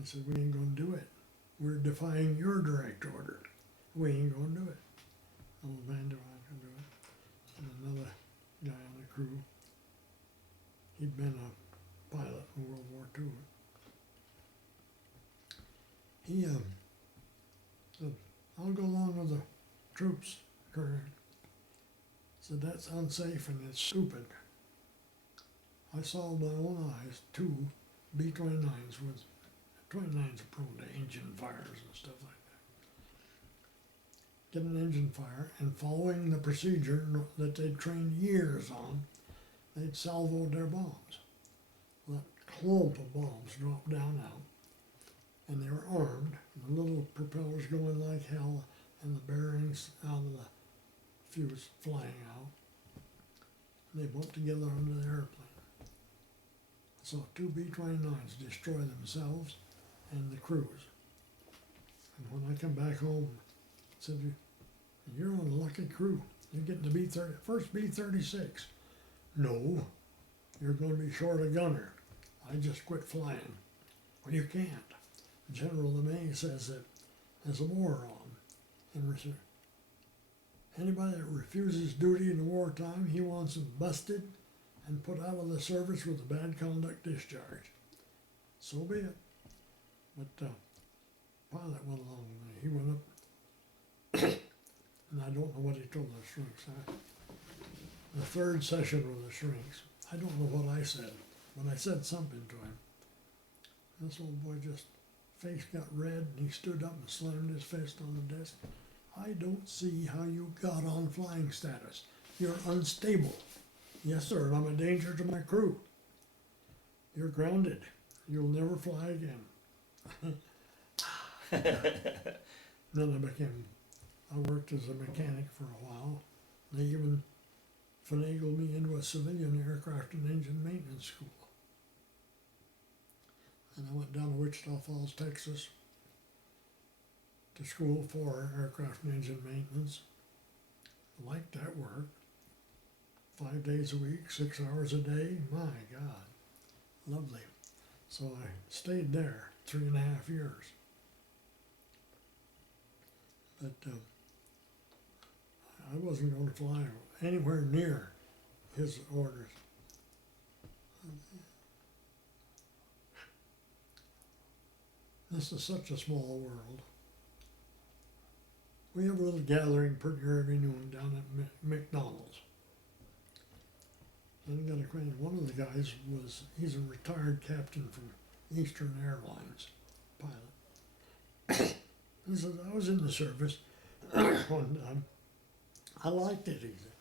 I said, "We ain't gonna do it. We're defying your direct order. We ain't gonna do it." Old Commander Walker do it. And another guy on the crew, he'd been a pilot in World War II. He said, "I'll go along with the troops, Colonel." Said, "That's unsafe and it's stupid. I saw with my own eyes 2 B-29s with 29s are prone to engine fires and stuff like that. Get an engine fire, and following the procedure that they'd trained years on, they'd salvoed their bombs. That clump of bombs dropped down out, and they were armed, and the little propellers going like hell, and the bearings out of the fuse flying out. And they bumped together under the airplane. I saw 2 B-29s destroy themselves and the crews. And when I come back home, I said, "You're on a lucky crew. You're getting the first B-36. "No, you're going to be short a gunner. I just quit flying." "Well, you can't. General LeMay says that there's a war on. And anybody that refuses duty in the wartime, he wants them busted and put out of the service with a bad conduct discharge." So be it. But pilot went along with me. He went up, and I don't know what he told the shrinks. The 3rd session with the shrinks, I don't know what I said, but I said something to him. This old boy just, face got red, and he stood up and slammed his fist on the desk. "I don't see how you got on flying status. You're unstable." "Yes, sir, and I'm a danger to my crew." "You're grounded. You'll never fly again." Then I worked as a mechanic for a while. They even finagled me into a civilian aircraft and engine maintenance school. And I went down to Wichita Falls, Texas to school for aircraft and engine maintenance. I liked that work. 5 days a week, 6 hours a day. My God, lovely. So I stayed there 3.5 years. But I wasn't going to fly anywhere near his orders. This is such a small world. We have a little gathering pretty every noon down at McDonald's. And I got acquainted. One of the guys he's a retired captain from Eastern Airlines, pilot. He said, I was in the service one time. I liked it, he said.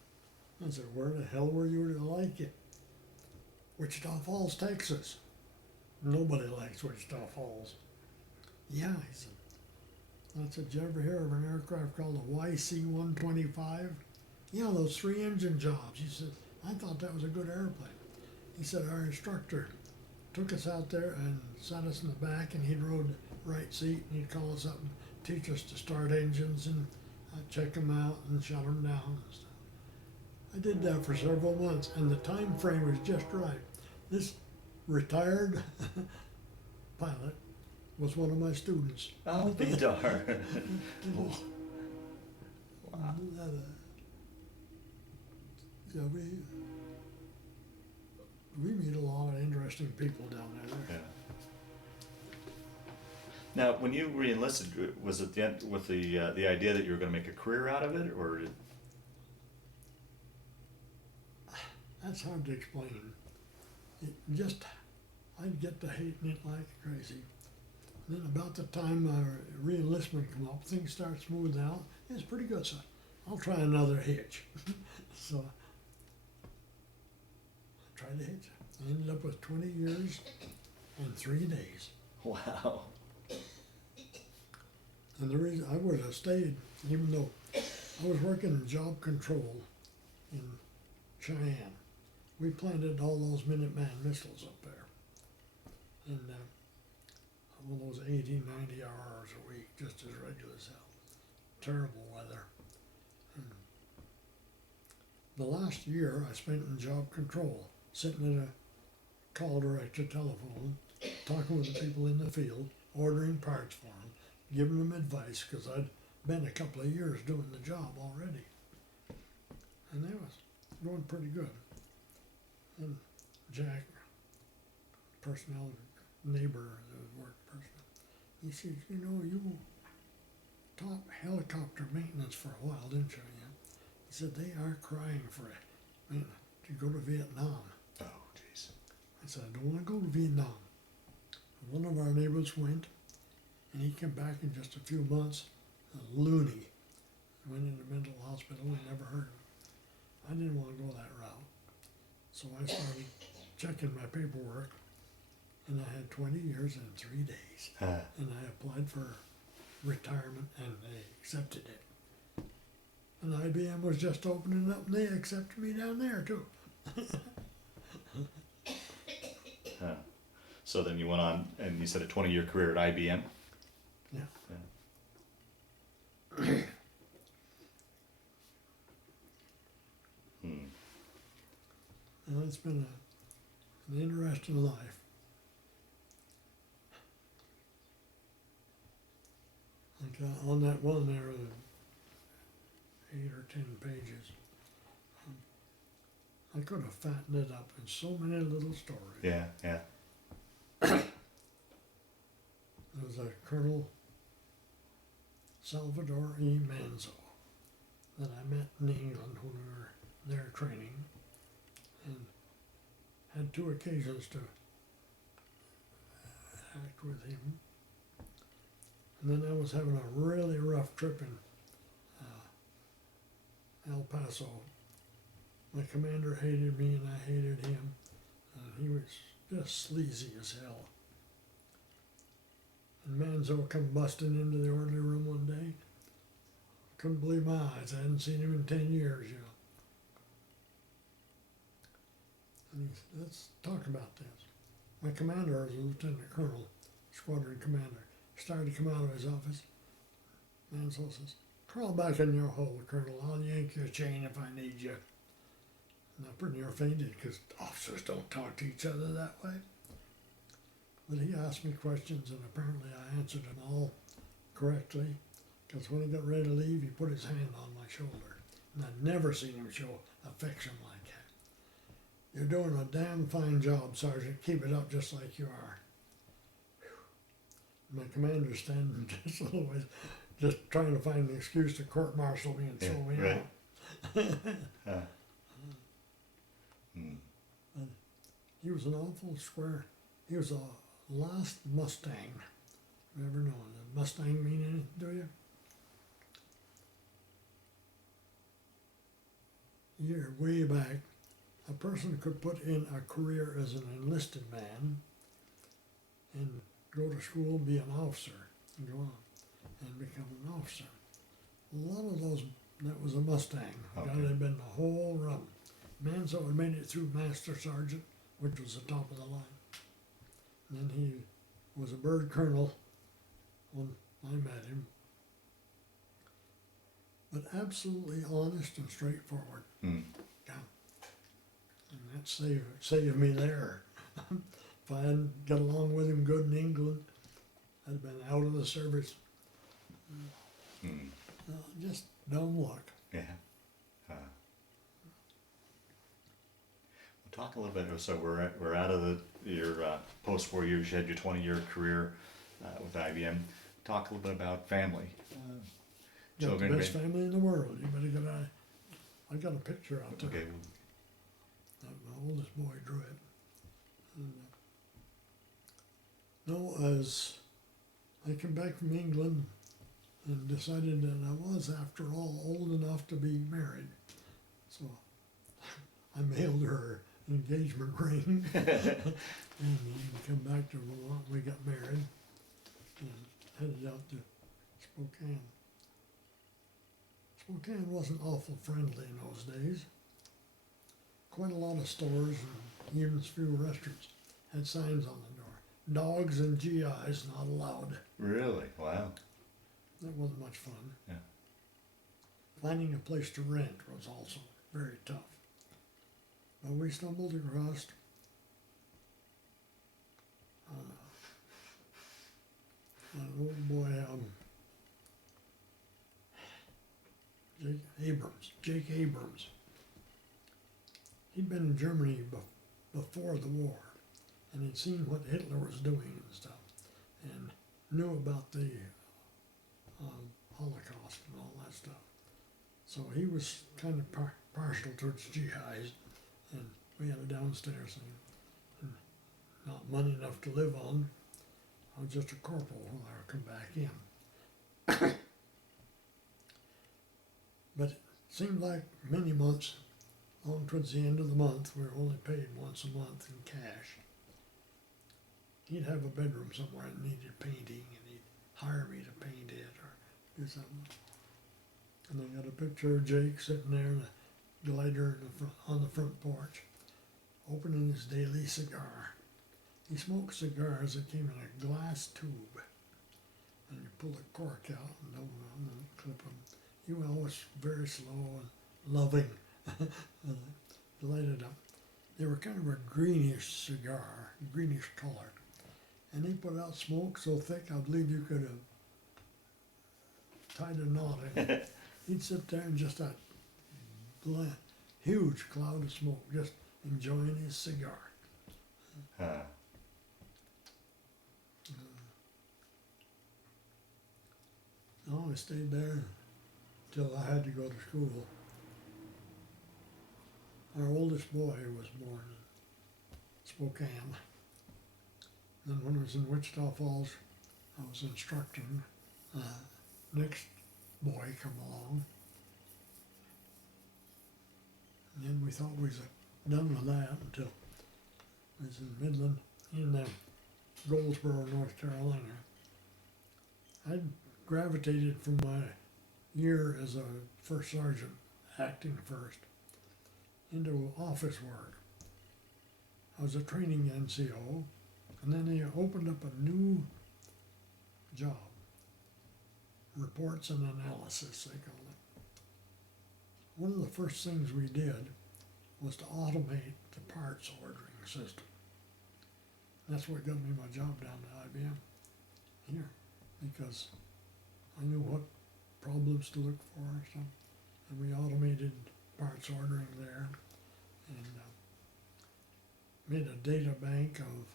I said, where the hell were you to like it? Wichita Falls, Texas. Nobody likes Wichita Falls. Yeah, he said. I said, did you ever hear of an aircraft called the YC-125? Yeah, those 3 engine jobs. He said, I thought that was a good airplane. He said, our instructor took us out there and sat us in the back, and he'd rode the right seat, and he'd call us up and teach us to start engines and check them out and shut them down and stuff. I did that for several months, and the time frame was just right. This retired pilot was one of my students. Oh, be darn. Wow. Yeah, we meet a lot of interesting people down there. Yeah. Now, when you re-enlisted, was it with the idea that you were going to make a career out of it, or did... That's hard to explain. I'd get to hating it like crazy. And then about the time re-enlistment come up, things start smoothing out. It's pretty good, so I'll try another hitch. So I tried to hitch. I ended up with 20 years and 3 days. Wow. And the reason I would have stayed, even though I was working in job control in Cheyenne. We planted all those Minuteman missiles up there. And all those 80, 90 hours a week, just as regular as hell. Terrible weather. And the last year I spent in job control, sitting at a call director telephone, talking with the people in the field, ordering parts for them, giving them advice, because I'd been a couple of years doing the job already. And that was going pretty good. And Jack, personnel neighbor, the work person, he said, you know, you taught helicopter maintenance for a while, didn't you? Yeah. He said, they are crying for it, man, to go to Vietnam. Oh, jeez. I said, I don't want to go to Vietnam. One of our neighbors went, and he came back in just a few months, a loony. Went into mental hospital, we never heard of him. I didn't want to go that route. So I started checking my paperwork, and I had 20 years and 3 days. And I applied for retirement, and they accepted it. And IBM was just opening up, and they accepted me down there, too. Huh. So then you went on, and you said a 20-year career at IBM? Yeah. And it's been an interesting life. Like on that one there, 8 or 10 pages, I could have fattened it up in so many little stories. Yeah, yeah. There was a Colonel Salvador E. Manzo that I met in England when we were there training, and had 2 occasions to act with him. And then I was having a really rough trip in El Paso. My commander hated me and I hated him. He was just sleazy as hell. And Manzo come busting into the orderly room one day. Couldn't believe my eyes. I hadn't seen him in 10 years, you know. let's talk about this. My commander is a lieutenant colonel, squadron commander. Started to come out of his office. Mansell says, "Crawl back in your hole, Colonel. I'll yank your chain if I need you." And I pretty near fainted because officers don't talk to each other that way. But he asked me questions, and apparently I answered them all correctly, because when he got ready to leave, he put his hand on my shoulder. And I'd never seen him show affection like that. "You're doing a damn fine job, Sergeant. Keep it up just like you are." Whew. My commander's standing just a little ways, just trying to find an excuse to court-martial me and throw me right. out. He was an awful square. He was a last Mustang. You ever know? Does Mustang mean anything to you? Year way back, a person could put in a career as an enlisted man and go to school, be an officer, and go on and become an officer. A lot of those, that was a Mustang. Okay. That had been the whole run. Mansell had made it through Master Sergeant, which was the top of the line. And then he was a bird colonel when I met him. But absolutely honest and straightforward. Mm. Yeah. And that saved me there. If I hadn't got along with him good in England, I'd have been out of the service. Mm. Just dumb luck. Yeah. We'll talk a little bit. So we're out of your post-war years. You had your 20-year career with IBM. Talk a little bit about family. Got Children. the best family in the world. You better get I got a picture out there. Okay. My oldest boy drew it. And, no, as I came back from England and decided that I was, after all, old enough to be married. So I mailed her an engagement ring. And we come back to Vermont. We got married and headed out to Spokane. Spokane wasn't awful friendly in those days. Quite a lot of stores and even a few restaurants had signs on the door. Dogs and GIs not allowed. Really? Wow. That wasn't much fun. Yeah. Finding a place to rent was also very tough. But we stumbled across an old boy, Jake Abrams. He'd been in Germany before the war, and had seen what Hitler was doing and stuff, and knew about the Holocaust and all that stuff. So he was kind of partial towards GIs, and we had a downstairs thing, and not money enough to live on. I was just a corporal when I would come back in. But it seemed like many months, on towards the end of the month, we were only paid once a month in cash. He'd have a bedroom somewhere that needed painting, and he'd hire me to paint it or do something. And I got a picture of Jake sitting there in a glider on the front porch, opening his daily cigar. He smoked cigars that came in a glass tube, and you pull the cork out and open them and clip them. He was always very slow and loving. Lighted up. They were kind of a greenish cigar, greenish color. And he put out smoke so thick I believe you could have tied a knot in it. He'd sit there and just that huge cloud of smoke, just enjoying his cigar. No, I stayed there till I had to go to school. Our oldest boy was born in Spokane. Then when I was in Wichita Falls, I was instructing. Next boy come along. And then we thought we was done with that until I was in Midland, in Goldsboro, North Carolina. I'd gravitated from my year as a first sergeant, acting first, into office work. I was a training NCO, and then they opened up a new job, reports and analysis, they call it. One of the first things we did was to automate the parts ordering system. That's what got me my job down at IBM here, because I knew what problems to look for and stuff, and we automated parts ordering there, and made a data bank of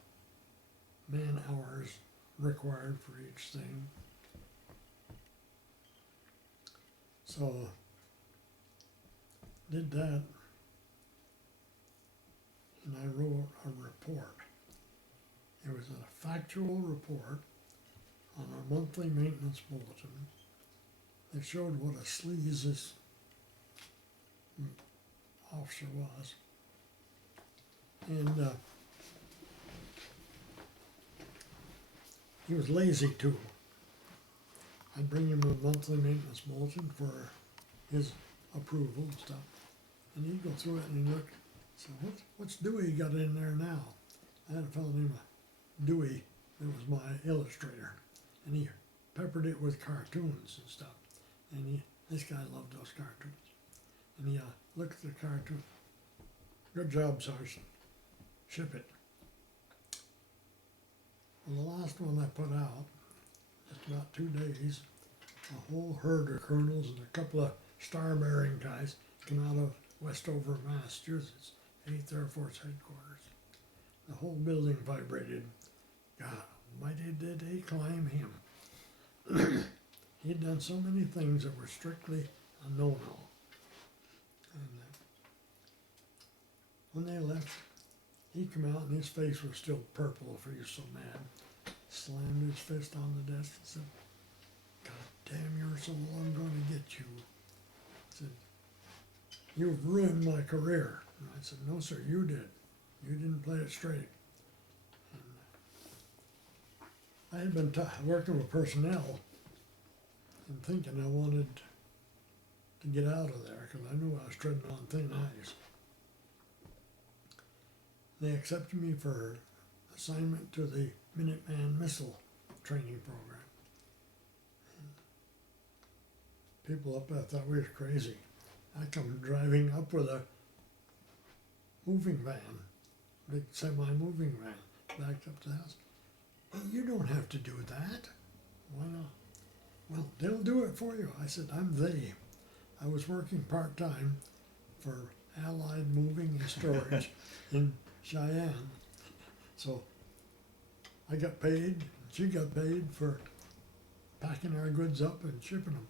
man hours required for each thing. So did that, and I wrote a report. It was a factual report on our monthly maintenance bulletin that showed what a sleaze this officer was. And he was lazy too. I'd bring him a monthly maintenance bulletin for his approval and stuff. And he'd go through it and he'd look, so what's Dewey got in there now? I had a fellow named Dewey that was my illustrator. And he peppered it with cartoons and stuff. And this guy loved those cartoons. And he looked at the cartoon. Good job, Sergeant. Ship it. Well, the last one I put out, just about 2 days, a whole herd of colonels and a couple of star-bearing guys come out of Westover, Massachusetts, 8th Air Force Headquarters. The whole building vibrated. God almighty, did they climb him. He'd done so many things that were strictly a no-no. And when they left, he come out and his face was still purple, for he was so mad. Slammed his fist on the desk and said, God damn your soul, I'm going to get you. He said, you've ruined my career. And I said, no sir, you did. You didn't play it straight. And I had been working with personnel and thinking I wanted to get out of there because I knew I was treading on thin ice. They accepted me for assignment to the Minuteman missile training program. People up there thought we were crazy. I come driving up with a moving van, big semi-moving van, backed up to the house. Hey, you don't have to do that. Why not? Well, they'll do it for you. I said, I'm they. I was working part-time for Allied Moving and Storage in Cheyenne. So I got paid, she got paid for packing our goods up and shipping them.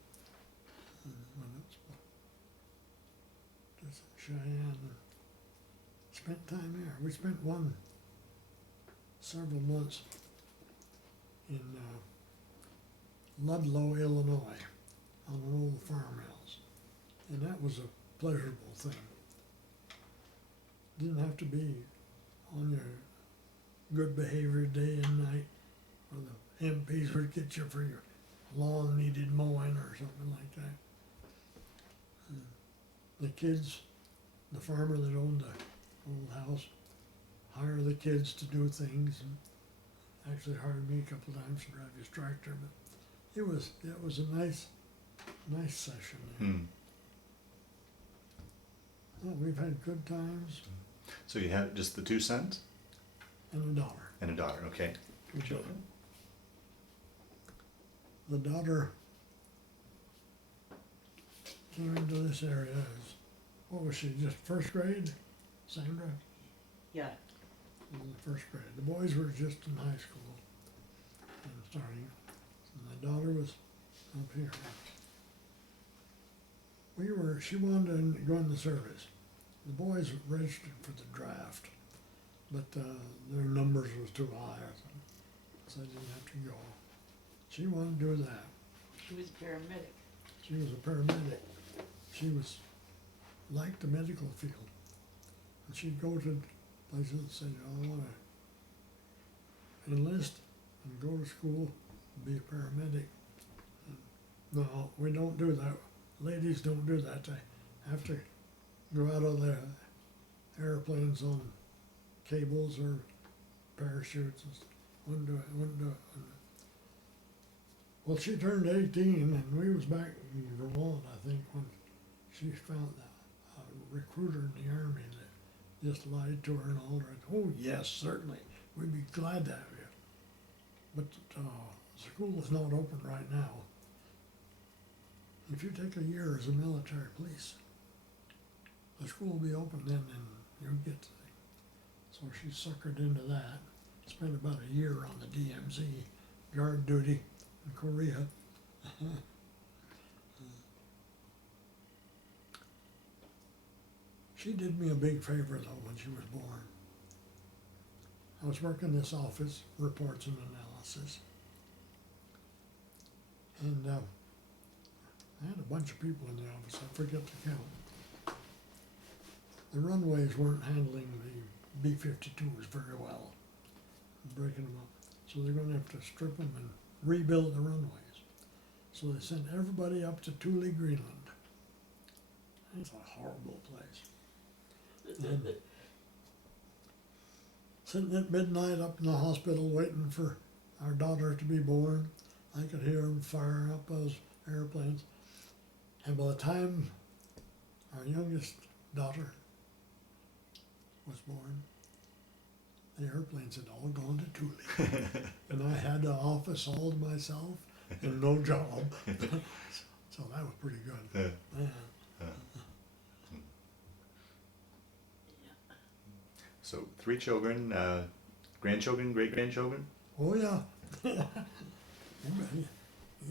And when it was Cheyenne, spent time there. We spent several months in Ludlow, Illinois, on an old farmhouse. And that was a pleasurable thing. Didn't have to be on your good behavior day and night, or the MPs would get you for your lawn needed mowing or something like that. And the kids, the farmer that owned the old house, hire the kids to do things, and actually hired me a couple of times to drive his tractor. But it was a nice session there. Well, we've had good times. So you had just the 2 sons? And a daughter. And a daughter, okay. 2 children. The daughter came into this area as, what was she, just first grade? Sandra? Yeah. In the first grade. The boys were just in high school and starting. And the daughter was up here. She wanted to go in the service. The boys registered for the draft, but their numbers was too high or something, so they didn't have to go. She wanted to do that. She was a paramedic. She was a paramedic. She liked the medical field. And she'd go to places and say, I want to enlist and go to school and be a paramedic. And, no, we don't do that. Ladies don't do that. They have to go out of the airplanes on cables or parachutes. Wouldn't do it, wouldn't do it. Well, she turned 18, and we was back in Vermont, I think, when she found a recruiter in the Army that just lied to her and all that. Oh, yes, certainly. We'd be glad to have you. But the school is not open right now. If you take a year as a military police, the school will be open then, and you'll get to it. So she suckered into that. Spent about a year on the DMZ, guard duty in Korea. She did me a big favor though when she was born. I was working this office, reports and analysis, and I had a bunch of people in the office, I forget to count. The runways weren't handling the B-52s very well, breaking them up. So they're gonna have to strip them and rebuild the runways. So they sent everybody up to Thule, Greenland. It's a horrible place. And sitting at midnight up in the hospital waiting for our daughter to be born, I could hear them firing up those airplanes. And by the time our youngest daughter was born, the airplanes had all gone to Thule. And I had the office all to myself and no job. So that was pretty good. Yeah. So 3 children, grandchildren, great-grandchildren? Oh, yeah.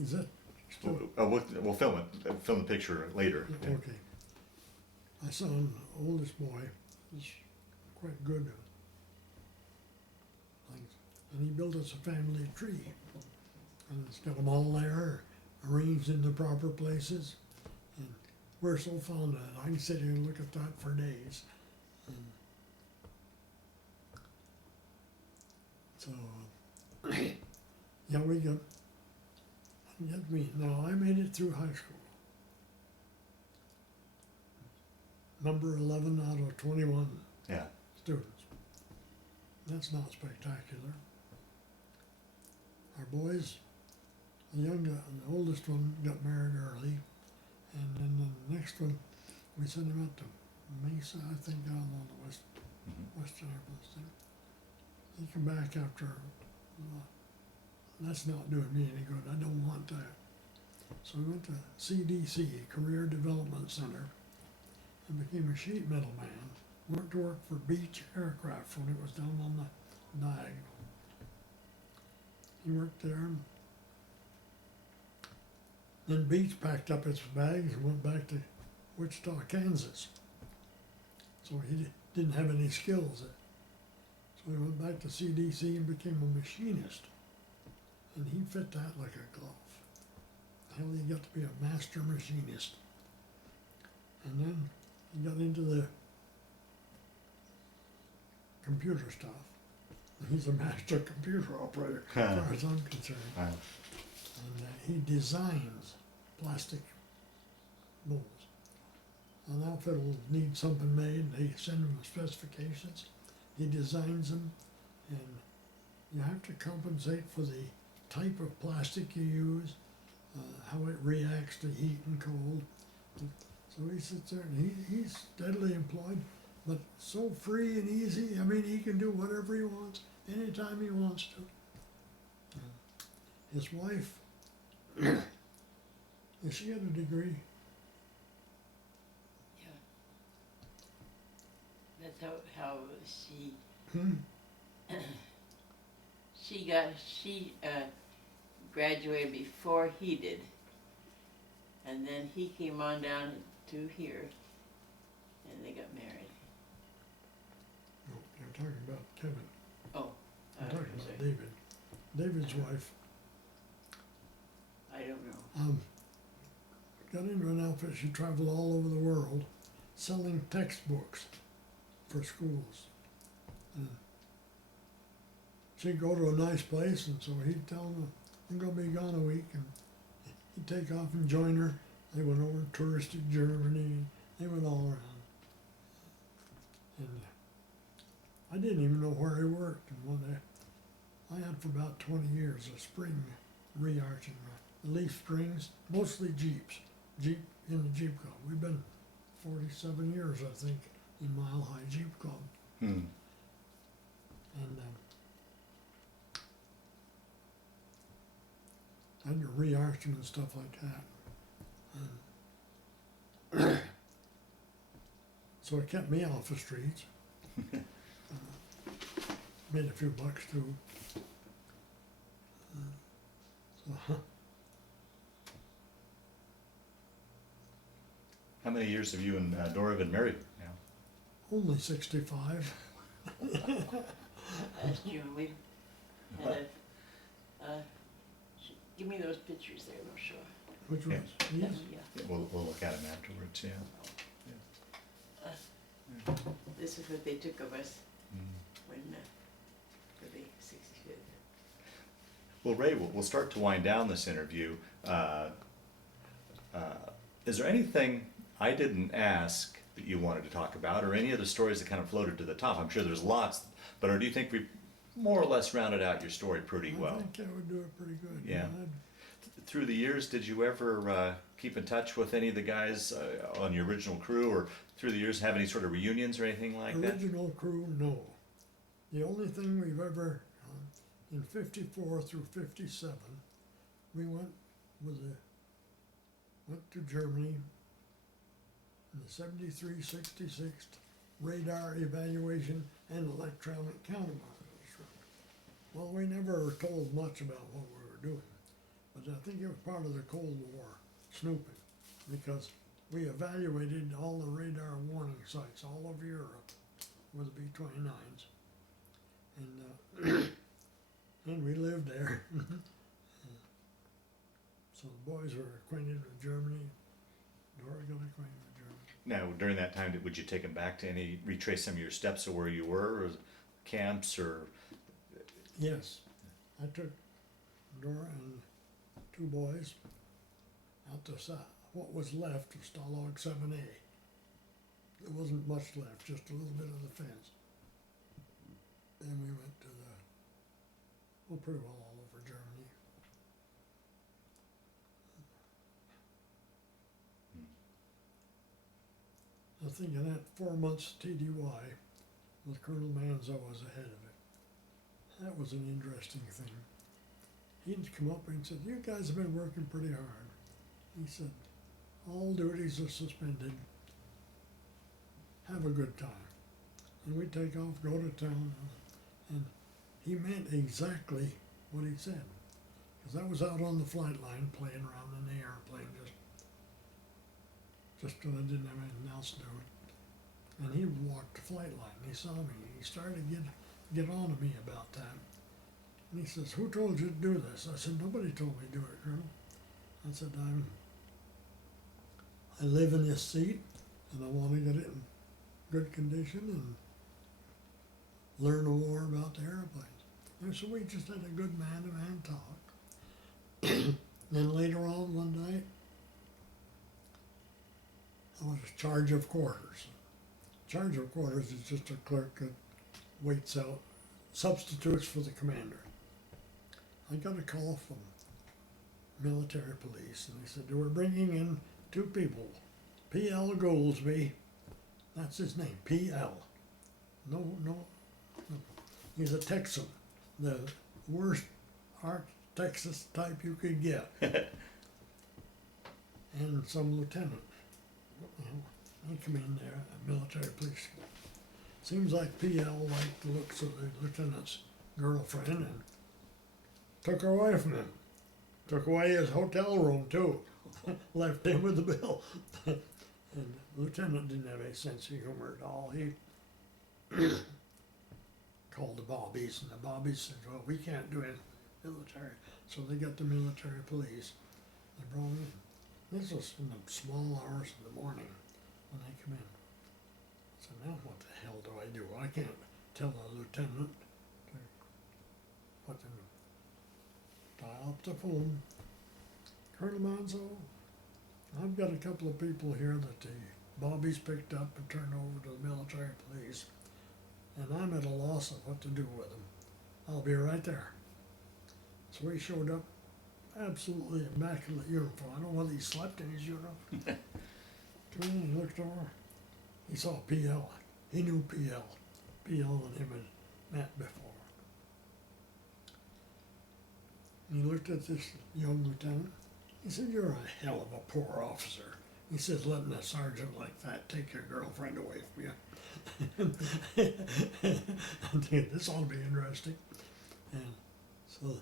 Is that still? We'll film it. Film the picture later. Okay. My son, oldest boy, is quite good at things. And he built us a family tree. And it's got them all there, arranged in the proper places. And we're so fond of it. I can sit here and look at that for days. And so, yeah, we got me. Now, I made it through high school. Number 11 out of 21 Yeah. students. That's not spectacular. Our boys, the oldest one got married early, and then the next one, we sent him out to Mesa, I think, down on the western airport. He came back after, that's not doing me any good, I don't want that. So we went to CDC, Career Development Center, and became a sheet metal man. Went to work for Beach Aircraft when it was down on the diagonal. He worked there, and then Beach packed up its bags and went back to Wichita, Kansas. So he didn't have any skills. So he went back to CDC and became a machinist. And he fit that like a glove. Hell, he got to be a master machinist. And then he got into the computer stuff. And he's a master computer operator, as far as I'm concerned. Wow. And he designs plastic molds. An outfit will need something made, they send him specifications, he designs them, and you have to compensate for the type of plastic you use, how it reacts to heat and cold. So he sits there and he's steadily employed, but so free and easy. I mean, he can do whatever he wants, anytime he wants to. His wife, she had a degree. Yeah. That's how she she graduated before he did, and then he came on down to here, and they got married. No, you're talking about Kevin. Oh, I'm talking about sorry. David. David's wife I don't know. got into an outfit. She traveled all over the world selling textbooks for schools. And she'd go to a nice place, and so he'd tell them, I'm going to be gone a week, and he'd take off and join her. They went over to touristic Germany, they went all around. And I didn't even know where he worked. And one day, I had for about 20 years a spring re-arching, leaf springs, mostly Jeeps, Jeep in the Jeep Club. We've been 47 years, I think, in Mile High Jeep Club. Hmm. And I had to re-arch them and stuff like that. And so it kept me off the streets. Made a few bucks too. So, How many years have you and Dora been married now? only 65. Last June, we had give me those pictures there, real sure. Which Yeah. was, yes. Yeah. Yeah, we'll look at them afterwards, yeah. This is what they took of us Mm. when, for the 65th. Well, Ray, we'll start to wind down this interview. Is there anything I didn't ask that you wanted to talk about, or any of the stories that kind of floated to the top? I'm sure there's lots, but do you think we more or less rounded out your story pretty well? I think I would do it pretty good. Yeah. I'd- Through the years, did you ever keep in touch with any of the guys on your original crew, or through the years have any sort of reunions or anything like that? Original crew, no. The only thing we've ever, in 54 through 57, we went to Germany in the 73, 66 radar evaluation and electronic countermeasures. Well, we never were told much about what we were doing, but I think it was part of the Cold War snooping, because we evaluated all the radar warning sites all over Europe with the B-29s, and and we lived there. So the boys were acquainted with Germany. Dora got acquainted with Germany. Now, during that time, would you take them back to retrace some of your steps of where you were, or camps, or? Yes, I took Dora and two boys out to what was left of Stalag 7A. There wasn't much left, just a little bit of the fence. Then we went to pretty well all over Germany. I think in that 4 months TDY, with Colonel Manzo was ahead of it. That was an interesting thing. He'd come up and said, "You guys have been working pretty hard." He said, "All duties are suspended. Have a good time." And we'd take off, go to town, and he meant exactly what he said. Because I was out on the flight line playing around in the airplane just when I didn't have anything else to do. And he walked the flight line. He saw me. He started to get on to me about that. And he says, "Who told you to do this?" I said, "Nobody told me to do it, Colonel." I said, I live in this seat, and I want to get it in good condition and learn more about the airplanes. And so we just had a good man-to-man talk. Then later on one night, I was in charge of quarters. Charge of quarters is just a clerk that waits out substitutes for the commander. I got a call from military police, and they said they were bringing in two people. P.L. Goolsby, that's his name, P.L. No, he's a Texan, the worst Texas type you could get. And some lieutenant. He come in there, a military police. Seems like P.L. liked the looks of the lieutenant's girlfriend and took her away from him. Took away his hotel room too. Left him with the bill. And the lieutenant didn't have any sense of humor at all. He called the bobbies, and the bobbies said, "Well, we can't do it military." So they got the military police. They brought him in. This was in the small hours of the morning when they come in. So now what the hell do I do? I can't tell the lieutenant to put them, dial up the phone. "Colonel Manzo, I've got a couple of people here that the bobbies picked up and turned over to the military police. and I'm at a loss of what to do with him. I'll be right there. So he showed up, absolutely immaculate uniform. I don't know whether he slept in his uniform. Turned and looked over. He saw PL. He knew PL. PL and him had met before. And he looked at this young lieutenant. He said, "You're a hell of a poor officer." He says, "Letting a sergeant like that take your girlfriend away from you." I'm thinking, this ought to be interesting. And so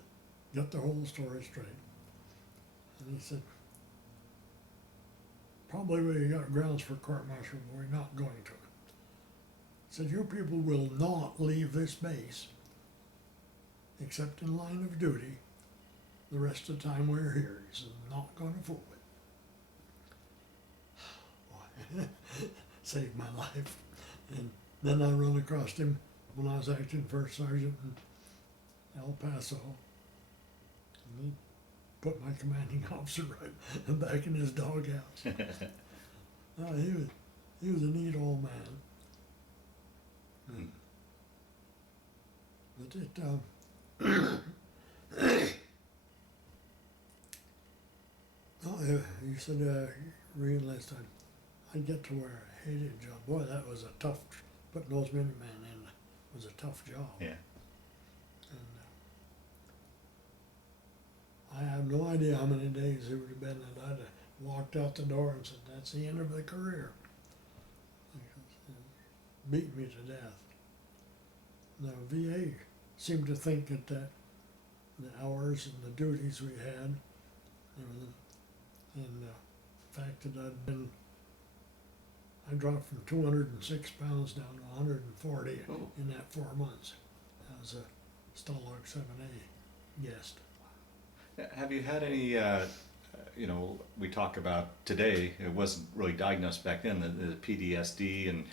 got the whole story straight. And he said, "Probably we got grounds for court-martial, but we're not going to." He said, "You people will not leave this base except in line of duty the rest of the time we're here." He said, "I'm not going to fool it." Boy, saved my life. And then I run across him when I was acting first sergeant in El Paso. And he put my commanding officer right back in his doghouse. He was a neat old man. But you said re-enlisted. I'd get to where I hated the job. Boy, that was a tough, putting those Minutemen in was a tough job. Yeah. And I have no idea how many days it would have been that I'd have walked out the door and said, "That's the end of the career." Beat me to death. Now, VA seemed to think that the hours and the duties we had, and the fact that I dropped from 206 pounds down to 140 in that 4 months. I was a Stalag 7A guest. Have you had any, we talk about today, it wasn't really diagnosed back then, the PTSD, and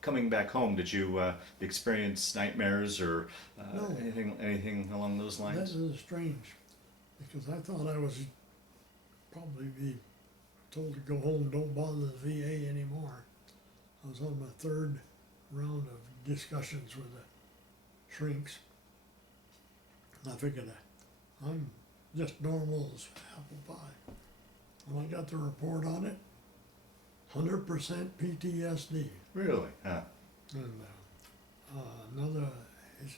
coming back home, did you experience nightmares or No. anything along those lines? That is strange, because I thought I was probably be told to go home, don't bother the VA anymore. I was on my 3rd round of discussions with the shrinks. And I figured I'm just normal as apple pie. When I got the report on it, 100% PTSD. Really? Huh. And another is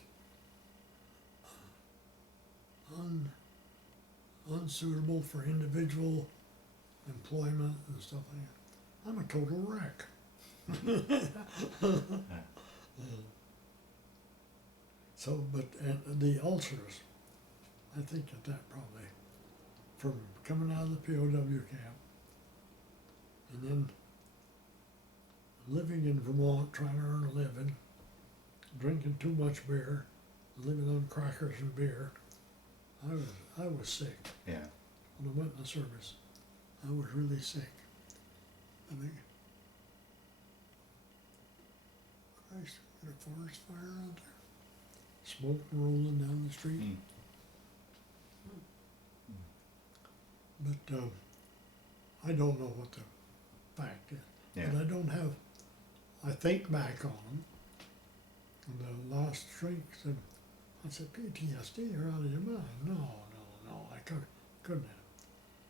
unsuitable for individual employment and stuff like that. I'm a total wreck. So, but the ulcers, I think that probably, from coming out of the POW camp, and then living in Vermont, trying to earn a living, drinking too much beer, living on crackers and beer, I was sick. Yeah. When I went in the service, I was really sick. I think, Christ, we got a forest fire out there. Smoke rolling down the street. Mm. But I don't know what the fact is. Yeah. But I don't have, I think back on them. And the last shrink said, I said, "PTSD, you're out of your mind." No, I couldn't have.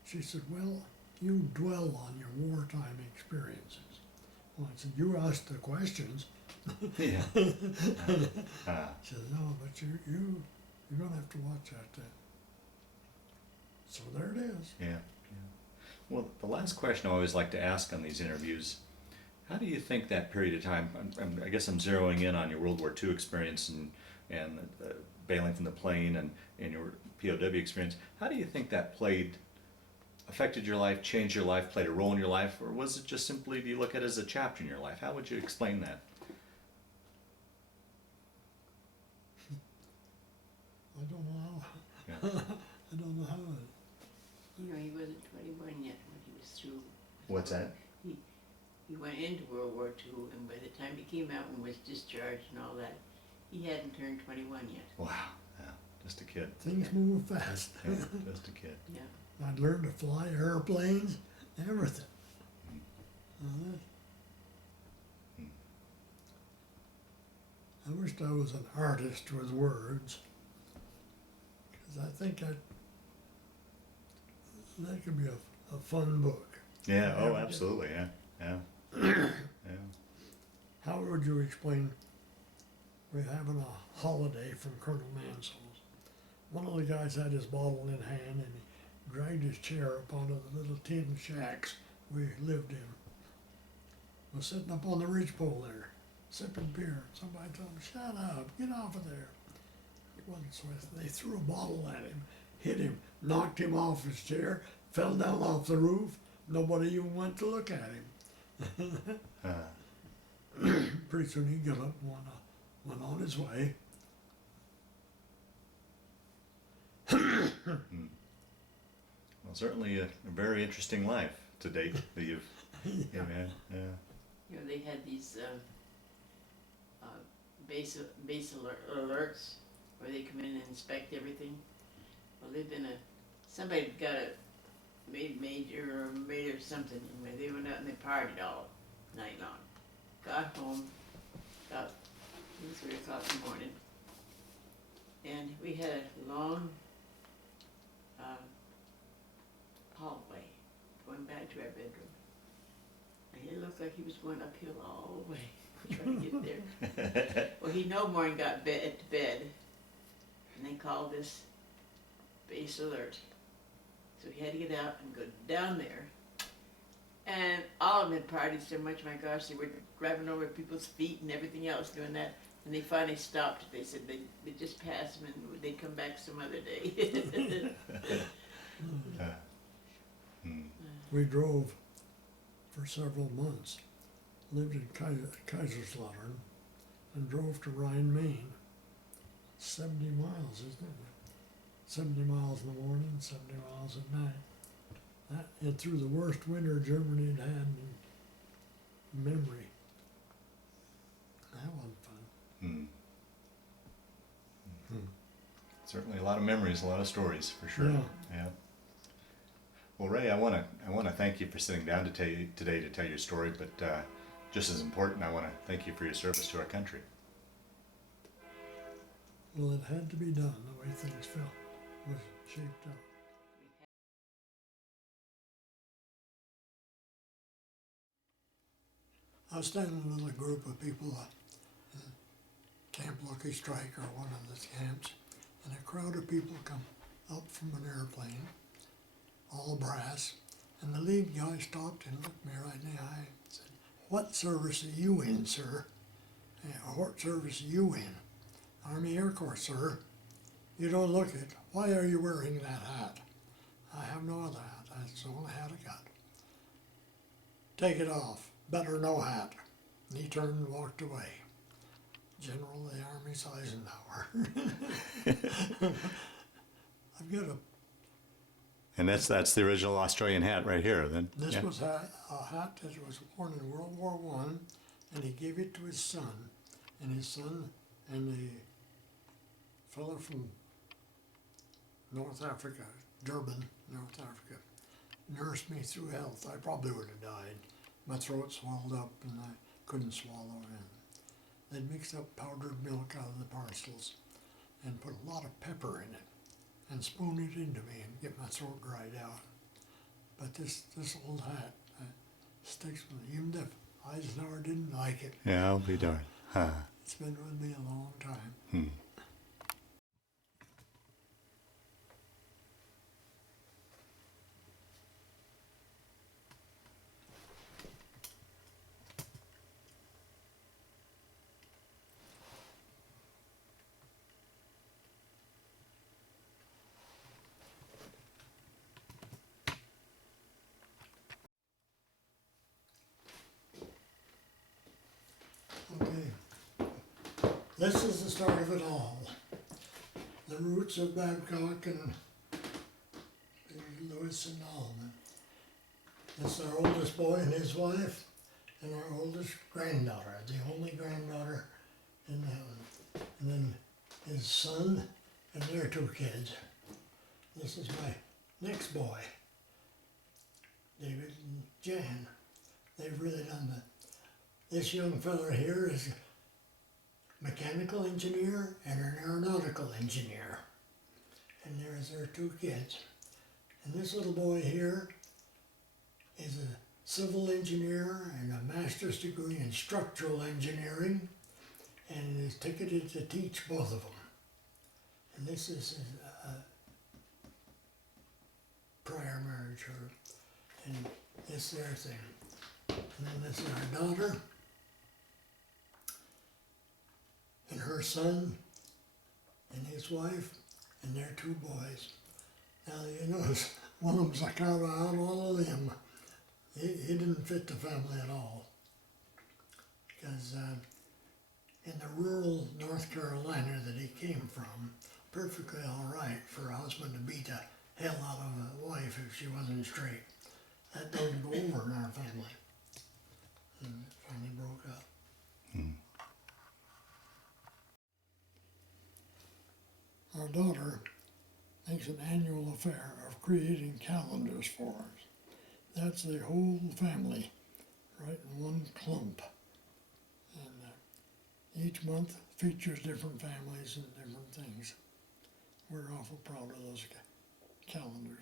She said, "Well, you dwell on your wartime experiences." Well, I said, "You asked the questions." Yeah. She said, "No, but you're going to have to watch that." So there it is. Yeah. Well, the last question I always like to ask on these interviews, how do you think that period of time, I guess I'm zeroing in on your World War II experience and bailing from the plane and your POW experience, how do you think that affected your life, changed your life, played a role in your life, or was it just simply, do you look at it as a chapter in your life? How would you explain that? I don't know how. Yeah. I don't know how. He wasn't 21 yet when he was through. What's that? He went into World War II, and by the time he came out and was discharged and all that, he hadn't turned 21 yet. Wow. Yeah. Just a kid. Things move fast. Yeah, just a kid. Yeah. I'd learned to fly airplanes, everything. Now wished I was an artist with words, because I think that could be a fun book. Yeah, oh, absolutely, yeah, yeah, yeah. How would you explain we're having a holiday from Colonel Mansell's? One of the guys had his bottle in hand and he dragged his chair up onto the little tin shacks we lived in. Was sitting up on the ridgepole there, sipping beer. Somebody told him, "Shut up, get off of there." He wasn't, so they threw a bottle at him, hit him, knocked him off his chair, fell down off the roof. Nobody even went to look at him. Pretty soon he got up and went on his way. Well, certainly a very interesting life to date that you've, yeah, man, yeah. You know, they had these base alerts where they come in and inspect everything. Well, somebody got a major or something, and they went out and they partied all night long. Got home about 3 o'clock in the morning, and we had a long hallway going back to our bedroom. And it looked like he was going uphill all the way, trying to get there. Well, he no more and got to bed, and they called this base alert. So he had to get out and go down there. And all of them had partied so much, my gosh, they were grabbing over people's feet and everything else doing that. And they finally stopped. They said they just passed them and they'd come back some other day. We drove for several months, lived in Kaiserslautern, and drove to Rhine, Maine. 70 miles, isn't it? 70 miles in the morning, 70 miles at night. And through the worst winter Germany had in memory. That wasn't fun. Certainly a lot of memories, a lot of stories, for sure. Yeah. Well, Ray, I want to thank you for sitting down today to tell your story, but just as important, I want to thank you for your service to our country. Well, it had to be done the way things was shaped up. I was standing in a little group of people at Camp Lucky Strike or one of the camps, and a crowd of people come up from an airplane, all brass, and the lead guy stopped and looked me right in the eye and said, "What service are you in, sir?" "What service are you in?" "Army Air Corps, sir." "You don't look it. Why are you wearing that hat?" "I have no other hat. That's the only hat I got." "Take it off. Better no hat." And he turned and walked away. General of the Army's Eisenhower. I've got And that's the original Australian hat right here, then. this was a hat that was worn in World War I, and he gave it to his son, and his son and the fellow from North Africa, Durban, North Africa, nursed me through health. I probably would have died. My throat swelled up and I couldn't swallow it. They'd mix up powdered milk out of the parcels and put a lot of pepper in it and spoon it into me and get my throat dried out. But this old hat sticks with me, even if Eisenhower didn't like it. Yeah, I'll be darned. It's been with me a long time. Okay, this is the start of it all. The roots of Babcock and Lewis and Allman. It's our oldest boy and his wife, and our oldest granddaughter, the only granddaughter in the house. And then his son and their 2 kids. This is my next boy, David and Jan. They've really done that. This young fella here is mechanical engineer and an aeronautical engineer. And there's their two kids. And this little boy here is a civil engineer and a master's degree in structural engineering, and is ticketed to teach both of them. And this is a prior marriage, and this their thing. And then this is our daughter, and her son, and his wife, and their two boys. Now you notice one of them's a cow out on a limb. He didn't fit the family at all. Because in the rural North Carolina that he came from, perfectly all right for a husband to beat the hell out of a wife if she wasn't straight. That doesn't go over in our family. And it finally broke up. Our daughter makes an annual affair of creating calendars for us. That's the whole family, right in one clump. And each month features different families and different things. We're awful proud of those calendars.